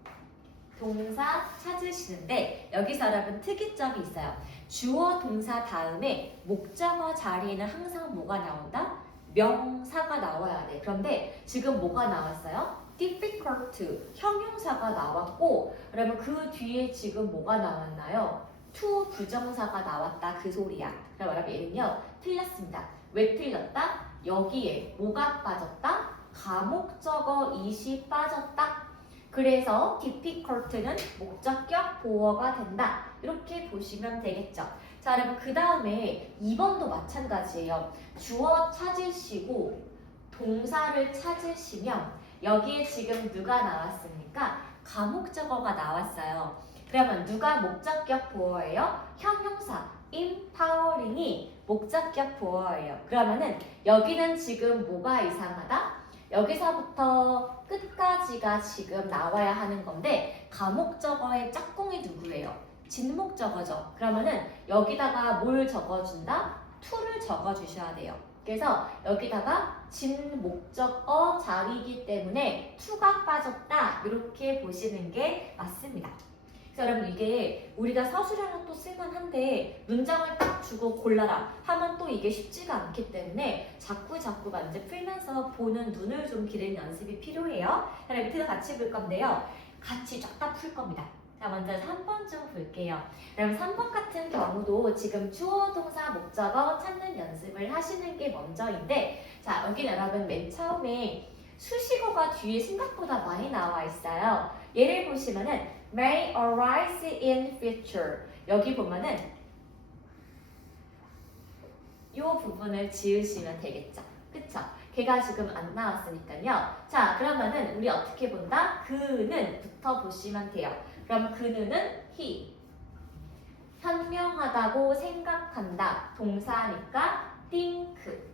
동사 찾으시는데 여기서 여러분 특이점이 있어요. 주어 동사 다음에 목적어 자리에는 항상 뭐가 나온다? 명사가 나와야 돼. 그런데 지금 뭐가 나왔어요? difficult 형용사가 나왔고 그러면 그 뒤에 지금 뭐가 나왔나요? to 부정사가 나왔다 그 소리야. 그럼 여러분 얘는요 틀렸습니다. 왜 틀렸다? 여기에 뭐가 빠졌다? 가목적어 it이 빠졌다. 그래서 difficult는 목적격 보어가 된다. 이렇게 보시면 되겠죠. 자, 여러분 그 다음에 2번도 마찬가지예요. 주어 찾으시고 동사를 찾으시면 여기에 지금 누가 나왔습니까? 가목적어가 나왔어요. 그러면 누가 목적격 보어예요? 형용사 empowering이 목적격 보어예요. 그러면은 여기는 지금 뭐가 이상하다? 여기서부터 끝까지가 지금 나와야 하는 건데 가목적어의 짝꿍이 누구예요? 진목적어죠. 그러면은 여기다가 뭘 적어준다? to를 적어주셔야 돼요. 그래서 여기다가 진목적어 자리이기 때문에 to가 빠졌다 이렇게 보시는 게 맞습니다. 그래서 여러분 이게 우리가 서술형은 또 쓸만한데 문장을 딱 주고 골라라 하면 또 이게 쉽지가 않기 때문에 자꾸 문제 풀면서 보는 눈을 좀 기르는 연습이 필요해요. 자, 밑에서 같이 볼 건데요. 같이 쫙 다 풀 겁니다. 자, 먼저 3번 좀 볼게요. 여러분 3번 같은 경우도 지금 주어 동사 목적어 찾는 연습을 하시는 게 먼저인데 자, 여기 여러분 맨 처음에 수식어가 뒤에 생각보다 많이 나와 있어요. 예를 보시면은 may arise in future. 여기 보면은 이 부분을 지으시면 되겠죠. 그쵸? 걔가 지금 안 나왔으니까요. 자, 그러면은 우리 어떻게 본다? 그는 부터 보시면 돼요. 그럼 그는 he. 현명하다고 생각한다. 동사니까 think.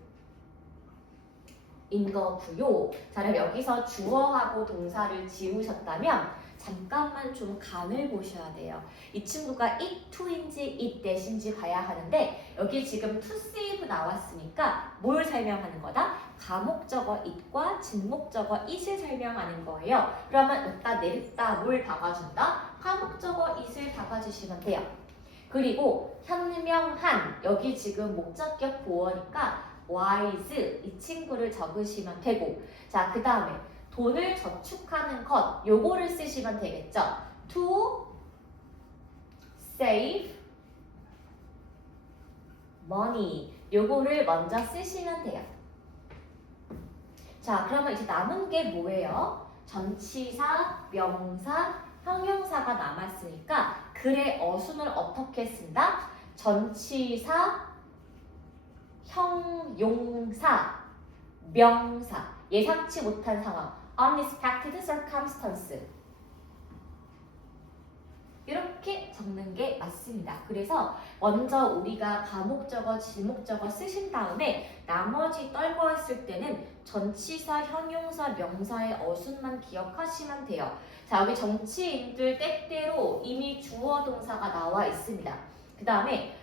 인 거고요. 자, 그럼 여기서 주어하고 동사를 지우셨다면 잠깐만 좀 간을 보셔야 돼요. 이 친구가 it to인지 it that인지 봐야 하는데 여기 지금 to save 나왔으니까 뭘 설명하는 거다? 가목적어 it과 진목적어 it을 설명하는 거예요. 그러면 여기다 내렸다 뭘 박아준다? 가목적어 it을 박아주시면 돼요. 그리고 현명한, 여기 지금 목적격 보어니까 wise 이 친구를 적으시면 되고, 자, 그 다음에 돈을 저축하는 것, 요거를 쓰시면 되겠죠. to save money, 요거를 먼저 쓰시면 돼요. 자, 그러면 이제 남은 게 뭐예요? 전치사, 명사, 형용사가 남았으니까 글의 어순을 어떻게 쓴다? 전치사, 형용사, 명사, 예상치 못한 상황, unexpected circumstance, 이렇게 적는 게 맞습니다. 그래서 먼저 우리가 가목적어, 지목적어 쓰신 다음에 나머지 떨궈 있을 때는 전치사, 형용사, 명사의 어순만 기억하시면 돼요. 자, 여기 정치인들 때때로 이미 주어 동사가 나와 있습니다. 그 다음에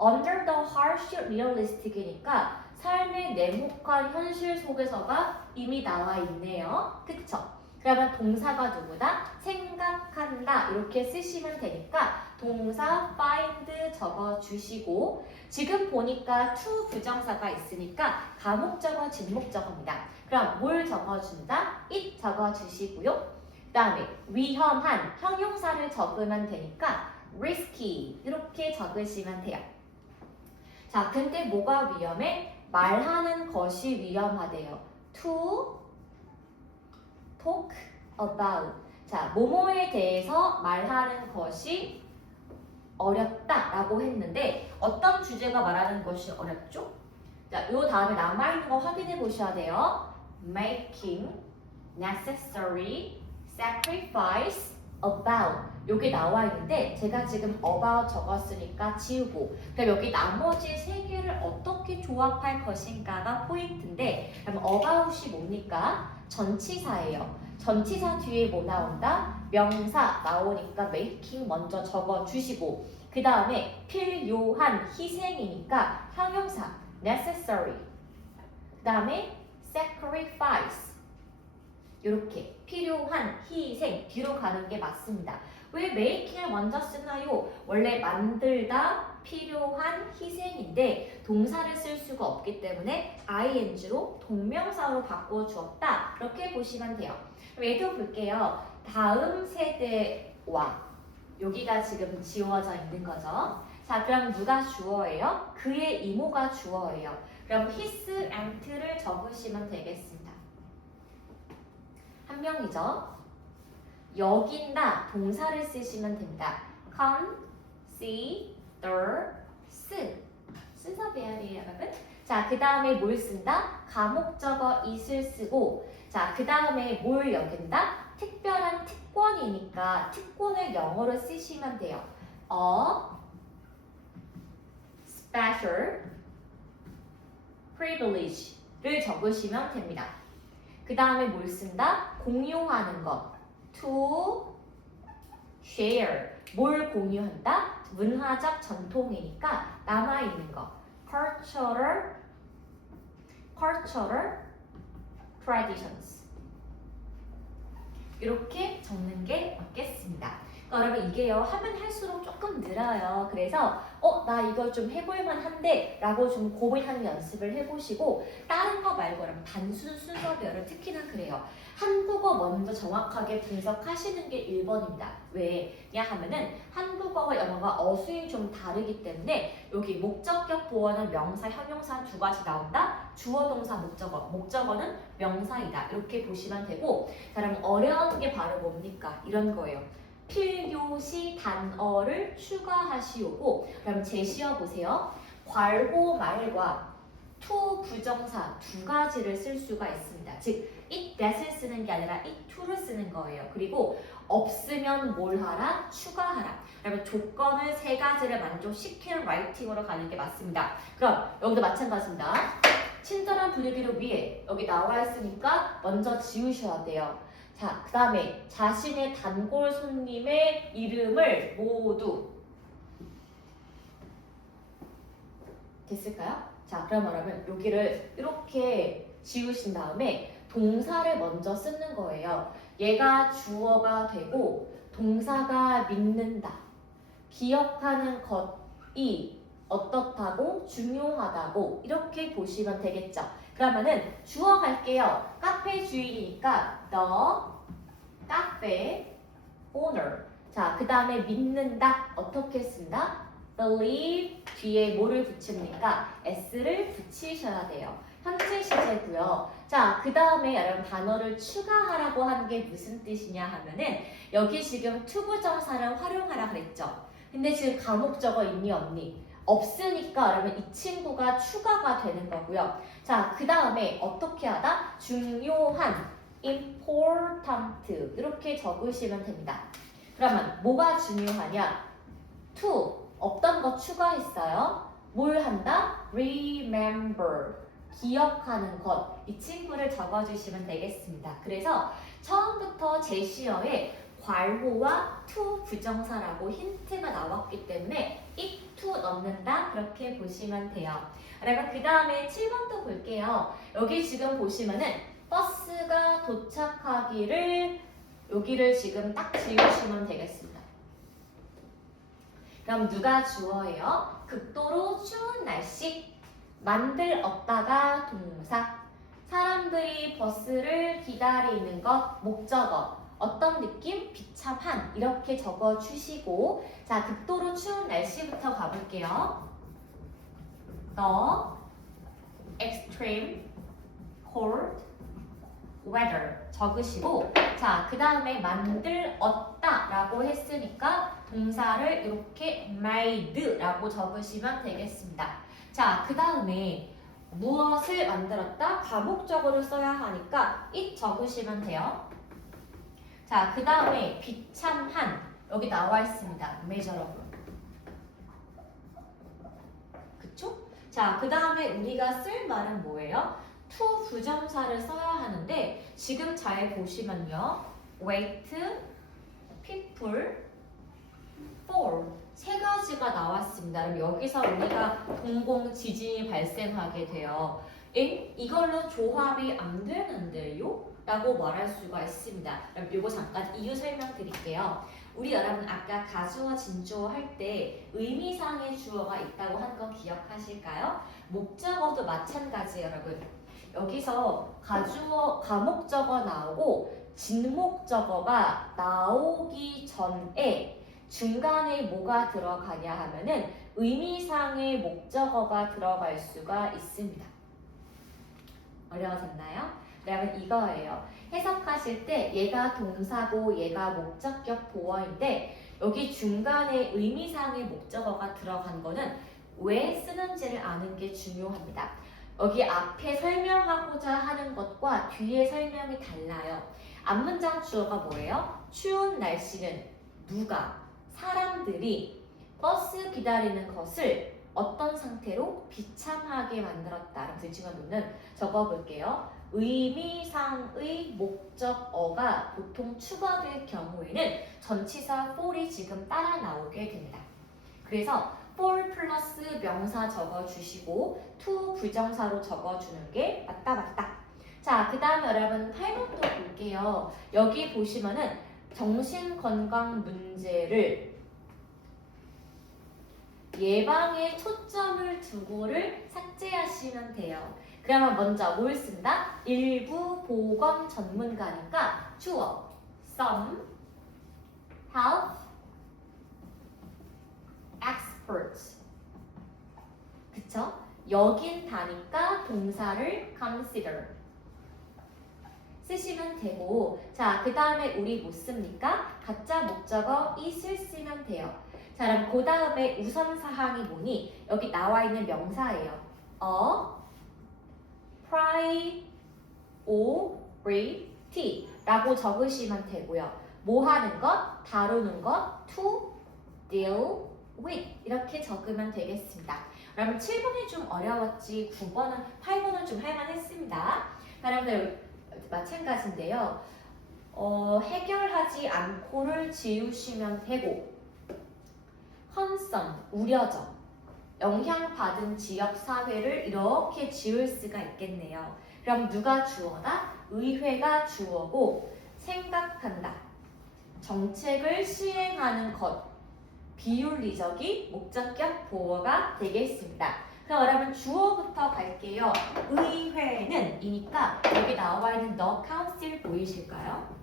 under the harsh realistic이니까 삶의 냉혹한 현실 속에서가 이미 나와 있네요. 그쵸? 그러면 동사가 누구다? 생각한다. 이렇게 쓰시면 되니까 동사 find 적어주시고, 지금 보니까 to 부정사가 있으니까 가목적어, 진목적어입니다. 그럼 뭘 적어준다? it 적어주시고요. 그 다음에 위험한 형용사를 적으면 되니까 risky 이렇게 적으시면 돼요. 자, 근데 뭐가 위험해? 말하는 것이 위험하대요. to talk about. 자, 뭐뭐에 대해서 말하는 것이 어렵다라고 했는데 어떤 주제가 말하는 것이 어렵죠? 자, 요 다음에 남아있는 거 확인해 보셔야 돼요. making necessary sacrifice about. 요게 나와 있는데 제가 지금 about 적었으니까 지우고, 그럼 여기 나머지 세 개를 어떻게 조합할 것인가가 포인트인데, 그럼 about이 뭡니까? 전치사예요. 전치사 뒤에 뭐 나온다? 명사 나오니까 making 먼저 적어주시고, 그 다음에 필요한, 희생이니까 형용사 necessary, 그 다음에 sacrifice, 이렇게 필요한, 희생 뒤로 가는 게 맞습니다. 왜 making을 먼저 쓰나요? 원래 만들다, 필요한, 희생인데 동사를 쓸 수가 없기 때문에 ing로 동명사로 바꿔주었다. 그렇게 보시면 돼요. 그럼 얘도 볼게요. 다음 세대와, 여기가 지금 지워져 있는 거죠. 자, 그럼 누가 주어예요? 그의 이모가 주어예요. 그럼 his aunt를 적으시면 되겠습니다. 한 명이죠. 여긴다 동사를 쓰시면 됩니다. considers 순서 배열이에요, 여러분. 자, 그 다음에 뭘 쓴다? 가목적어 it을 쓰고, 자, 그 다음에 뭘 여긴다? 특별한 특권이니까 특권을 영어로 쓰시면 돼요. A special privilege를 적으시면 됩니다. 그 다음에 뭘 쓴다? 공유하는 것. to share. 뭘 공유한다? 문화적 전통이니까 남아있는 것. cultural traditions. 이렇게 적는 게 맞겠습니다. 그러니까 여러분 이게요, 하면 할수록 조금 늘어요. 그래서 나 이거 좀 해볼만 한데 라고 좀 고민하는 연습을 해보시고, 다른 거 말고 여러분 단순 순서별을 특히나 그래요. 한국어 먼저 정확하게 분석하시는 게 1번입니다. 왜냐 하면은 한국어와 영어가 어순이 좀 다르기 때문에 여기 목적격 보어는 명사, 형용사 두 가지 나온다. 주어, 동사, 목적어. 목적어는 명사이다. 이렇게 보시면 되고, 자, 그럼 어려운 게 바로 뭡니까? 이런 거예요. 필요시 단어를 추가하시오고, 그럼 제시어 보세요. 괄호 말과 to 부정사 두 가지를 쓸 수가 있습니다. 즉 it that을 쓰는 게 아니라 it to를 쓰는 거예요. 그리고 없으면 뭘 하라? 추가하라. 그러면 조건을 세 가지를 만족시키는 라이팅으로 가는 게 맞습니다. 그럼 여기도 마찬가지입니다. 친절한 분위기를 위해, 여기 나와 있으니까 먼저 지우셔야 돼요. 자, 그 다음에 자신의 단골 손님의 이름을 모두, 됐을까요? 자, 그럼 여러분 여기를 이렇게 지우신 다음에 동사를 먼저 쓰는 거예요. 얘가 주어가 되고 동사가 믿는다. 기억하는 것이 어떻다고? 중요하다고 이렇게 보시면 되겠죠. 그러면은 주어 갈게요. 카페 주인이니까 the 카페 owner. 자, 그 다음에 믿는다 어떻게 쓴다? believe 뒤에 뭐를 붙입니까? s를 붙이셔야 돼요. 현재 시제고요. 자, 그 다음에 여러분 단어를 추가하라고 하는 게 무슨 뜻이냐 하면은 여기 지금 투부정사를 활용하라 그랬죠. 근데 지금 가목적어 있니 없니? 없으니까 여러분 이 친구가 추가가 되는 거고요. 자, 그 다음에 어떻게 하다? 중요한 important 이렇게 적으시면 됩니다. 그러면 뭐가 중요하냐? to 없던 거 추가했어요. 뭘 한다? remember 기억하는 것. 이 친구를 적어주시면 되겠습니다. 그래서 처음부터 제시어에 괄호와 to 부정사라고 힌트가 나왔기 때문에 it to 넣는다 그렇게 보시면 돼요. 여러분 그 다음에 7번도 볼게요. 여기 지금 보시면은 버스가 도착하기를 여기를 지금 딱 지우시면 되겠습니다. 그럼 누가 주어예요? 극도로 추운 날씨 만들 없다가 동사 사람들이 버스를 기다리는 것 목적어 어떤 느낌? 비참한 이렇게 적어주시고 자 극도로 추운 날씨부터 가볼게요. The extreme cold weather 적으시고 자 그 다음에 만들었다 라고 했으니까 동사를 이렇게 made 라고 적으시면 되겠습니다. 자 그 다음에 무엇을 만들었다? 가목적어를 써야 하니까 it 적으시면 돼요. 자 그 다음에 비참한 여기 나와 있습니다. measurable 그쵸? 자 그 다음에 우리가 쓸 말은 뭐예요? to 부정사를 써야 하는데 지금 잘 보시면요. wait, people, for 세 가지가 나왔습니다. 그럼 여기서 우리가 동공 지진이 발생하게 돼요. 이걸로 조합이 안 되는데요? 라고 말할 수가 있습니다. 그럼 이거 잠깐 이유 설명드릴게요. 우리 여러분 아까 가주어 진주어 할 때 의미상의 주어가 있다고 한 거 기억하실까요? 목적어도 마찬가지예요 여러분. 여기서 가주어, 가목적어 나오고 진목적어가 나오기 전에 중간에 뭐가 들어가냐 하면은 의미상의 목적어가 들어갈 수가 있습니다. 어려워졌나요? 그러면 이거예요. 해석하실 때 얘가 동사고 얘가 목적격 보어인데 여기 중간에 의미상의 목적어가 들어간 거는 왜 쓰는지를 아는 게 중요합니다. 여기 앞에 설명하고자 하는 것과 뒤에 설명이 달라요. 앞문장 주어가 뭐예요? 추운 날씨는 누가? 사람들이 버스 기다리는 것을 어떤 상태로 비참하게 만들었다. 그래서 이 친구는 적어볼게요. 의미상의 목적어가 보통 추가될 경우에는 전치사 for이 지금 따라 나오게 됩니다. 그래서 for 플러스 명사 적어주시고 to 부정사로 적어주는 게 맞다. 자, 그 다음에 여러분 8번도 볼게요. 여기 보시면은 정신건강 문제를 예방에 초점을 두고를 삭제하시면 돼요. 그러면 먼저 뭘 쓴다? 일부 보건 전문가니까 주어 some health experts 그쵸? 여긴 다니까 동사를 consider 쓰시면 되고 자, 그 다음에 우리 뭐 씁니까? 가짜 목적어 is을 쓰면 돼요. 자, 그럼 그 다음에 우선사항이 뭐니? 여기 나와 있는 명사예요. priority 라고 적으시면 되고요. 뭐 하는 것? 다루는 것? to deal with 이렇게 적으면 되겠습니다. 그러면 7번이 좀 어려웠지 9번은 8번은 좀 할만했습니다. 여러분들 마찬가지인데요. 해결하지 않고를 지우시면 되고 concern, 우려점, 영향받은 지역 사회를 이렇게 지울 수가 있겠네요. 그럼 누가 주어다? 의회가 주어고 생각한다. 정책을 시행하는 것, 비윤리적인 목적격 보어가 되겠습니다. 그럼 여러분 주어부터 갈게요. 의회는 이니까 여기 나와 있는 the council 보이실까요?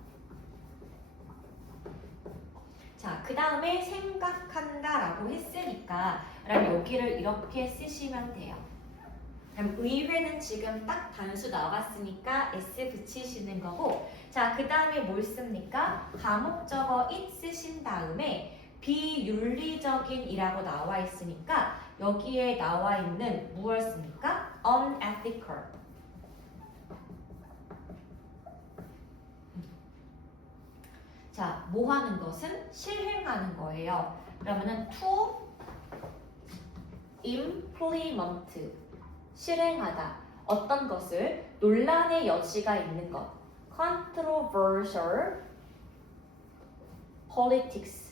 자, 그 다음에 생각한다 라고 했으니까 그럼 여기를 이렇게 쓰시면 돼요. 그럼 의회는 지금 딱 단수 나왔으니까 S 붙이시는 거고, 자, 그 다음에 뭘 씁니까? 가목적어 it 쓰신 다음에 비윤리적인 이라고 나와 있으니까 여기에 나와 있는 무엇 씁니까? unethical. 자, 뭐 하는 것은 실행하는 거예요. 그러면은 to implement 실행하다. 어떤 것을 논란의 여지가 있는 것. controversial politics.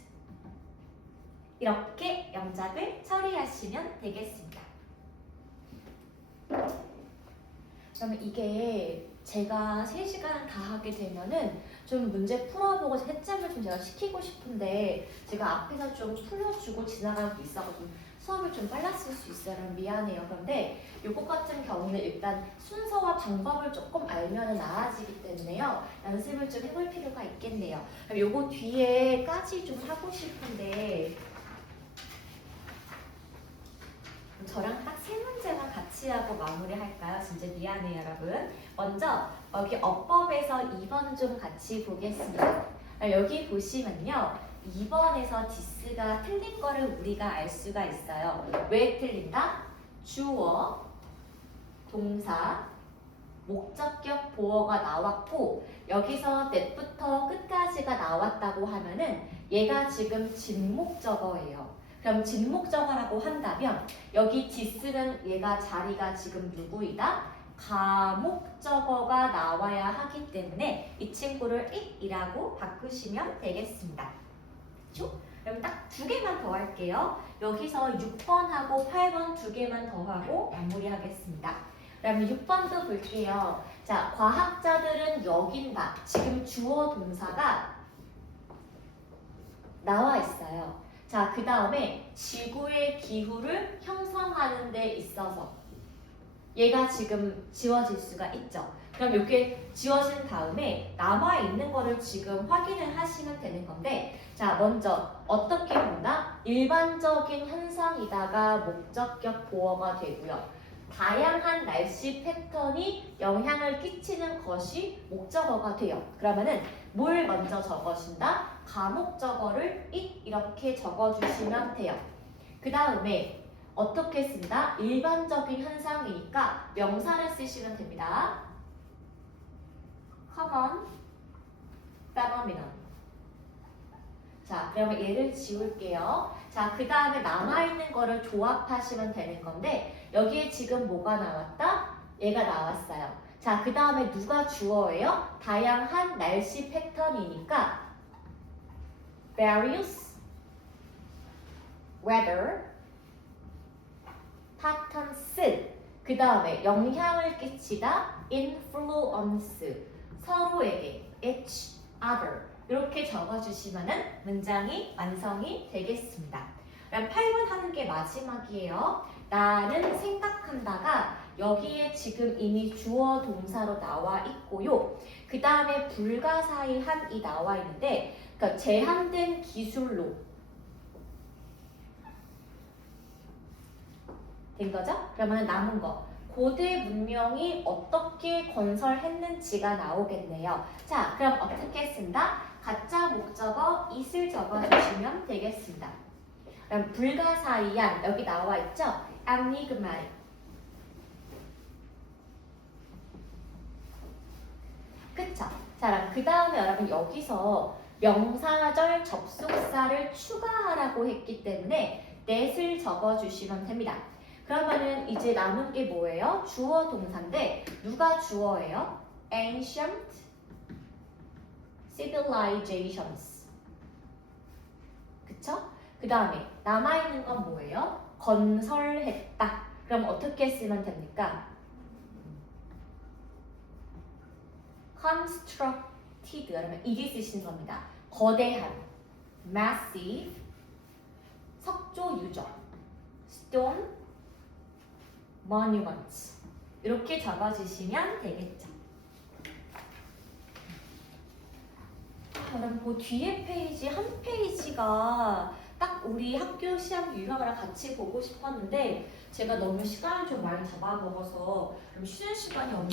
이렇게 영작을 처리하시면 되겠습니다. 그러면 이게 제가 3시간 다 하게 되면은 좀 문제 풀어보고 채점을 좀 제가 시키고 싶은데 제가 앞에서 좀 풀어주고 지나가는 게 있어가지고 수업을 좀 빨랐을 수 있어요. 미안해요. 그런데 요것 같은 경우는 일단 순서와 방법을 조금 알면 나아지기 때문에요. 연습을 좀 해볼 필요가 있겠네요. 그럼 요거 뒤에까지 좀 하고 싶은데 저랑 딱 3문제만 같이 하고 마무리할까요? 진짜 미안해요, 여러분. 먼저 여기 어법에서 2번 좀 같이 보겠습니다. 여기 보시면요. 2번에서 디스가 틀린 거를 우리가 알 수가 있어요. 왜 틀린다? 주어, 동사, 목적격 보어가 나왔고 여기서 넷부터 끝까지가 나왔다고 하면은 얘가 지금 진목적어예요. 그럼 진목적어라고 한다면 여기 디스는 얘가 자리가 지금 누구이다? 가목적어가 나와야 하기 때문에 이 친구를 it이라고 바꾸시면 되겠습니다. 그렇죠? 그럼 딱 2개만 더 할게요. 여기서 6번하고 8번 2개만 더 하고 마무리하겠습니다. 그러면 6번도 볼게요. 자, 과학자들은 여긴다. 지금 주어 동사가 나와 있어요. 자, 그 다음에 지구의 기후를 형성하는 데 있어서 얘가 지금 지워질 수가 있죠. 그럼 이렇게 지워진 다음에 남아있는 거를 지금 확인을 하시면 되는 건데 자, 먼저 어떻게 본다? 일반적인 현상이다가 목적격 보어가 되고요. 다양한 날씨 패턴이 영향을 끼치는 것이 목적어가 돼요. 그러면은 뭘 먼저 적으신다? 가목적어를 it 이렇게 적어주시면 돼요. 그 다음에 어떻게 쓴다? 일반적인 현상이니까 명사를 쓰시면 됩니다. common phenomenon. 자, 그러면 얘를 지울게요. 자, 그 다음에 남아있는 거를 조합하시면 되는 건데 여기에 지금 뭐가 나왔다? 얘가 나왔어요. 자, 그 다음에 누가 주어예요? 다양한 날씨 패턴이니까 various weather patterns. 그 다음에 영향을 끼치다 influence. 서로에게 each other. 이렇게 적어주시면 문장이 완성이 되겠습니다. 그럼 8번 하는 게 마지막이에요. 나는 생각한다가 여기에 지금 이미 주어 동사로 나와 있고요. 그 다음에 불가사의한이 나와 있는데 그러니까 제한된 기술로 된 거죠? 그러면 남은 거 고대 문명이 어떻게 건설했는지가 나오겠네요. 자, 그럼 어떻게 쓴다? 가짜 목적어 it을 적어주시면 되겠습니다. 그럼 불가사의한 여기 나와 있죠? enigmatic. 그쵸? 자, 그럼 그 다음에 여러분 여기서 명사절 접속사를 추가하라고 했기 때문에 that을 적어주시면 됩니다. 그러면은 이제 남은 게 뭐예요? 주어 동사인데 누가 주어예요? ancient civilizations. 그쵸? 그 다음에 남아있는 건 뭐예요? 건설했다. 그럼 어떻게 쓰면 됩니까? constructed. 그러면 이게 쓰시는 겁니다. 거대한 massive 수도 유적, stone monuments 이렇게 적어주시면 되겠죠. 그럼 그 뒤에 페이지 한 페이지가 딱 우리 학교 시험 유형이랑 같이 보고 싶었는데 제가 너무 시간을 좀 많이 잡아먹어서 그럼 쉬는 시간이 없네요.